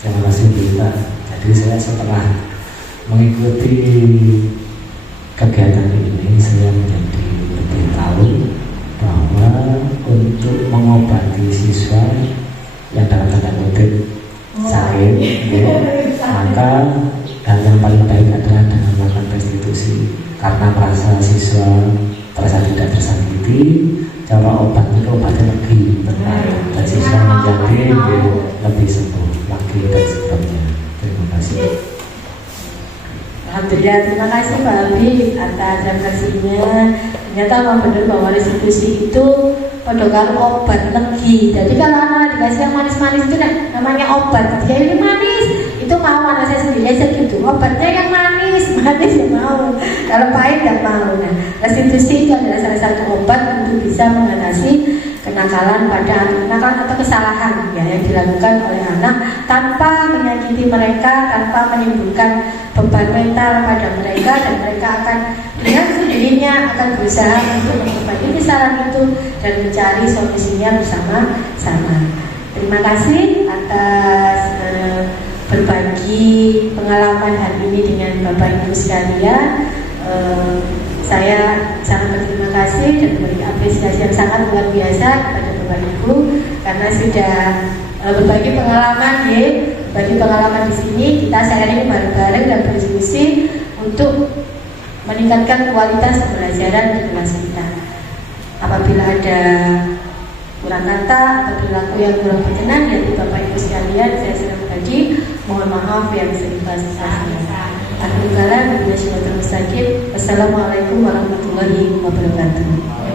Terima kasih Bu Ita. Jadi saya setelah mengikuti kegiatan ini, saya menjadi lebih tahu bahwa untuk mengobati siswa yang dalam tanda kutip sakit, ya, maka hal yang paling baik adalah dengan melakukan restitusi. Karena merasa siswa terasa tidak tersakiti, cara obatnya obatnya lagi dan siswa menjadi lebih sembuh lagi dan sebagainya. Terima kasih. Alhamdulillah, terima kasih Pak Habib atas refleksinya. Ternyata memang benar bahwa restitusi itu pedokan obat legi. Jadi kalau anak dikasih yang manis-manis itu namanya obat. Dia ini manis, itu mau anak saya sendiri aja gitu. Obatnya yang manis ya mau. Kalau pahit nggak mau. Nah, restitusi itu adalah salah satu obat untuk bisa mengatasi kenakalan atau kesalahan ya yang dilakukan oleh anak tanpa menyakiti mereka, tanpa menimbulkan beban mental pada mereka, dan mereka akan dengan sendirinya akan berusaha untuk memperbaiki kesalahan itu dan mencari solusinya bersama-sama. Terima kasih atas berbagi pengalaman hari ini dengan Bapak Ibu sekalian. Saya sangat berterima kasih dan memberi apresiasi yang sangat luar biasa kepada Bapak Ibu karena sudah berbagi pengalaman berbagi pengalaman di sini. Kita sharing bareng-bareng dan berdiskusi untuk meningkatkan kualitas pembelajaran di kelas kita. Apabila ada kurang kata atau perilaku yang kurang berkenan dari Bapak Ibu sekalian, saya senang pribadi mohon maaf yang sebesar-besarnya. Assalamualaikum warahmatullahi wabarakatuh.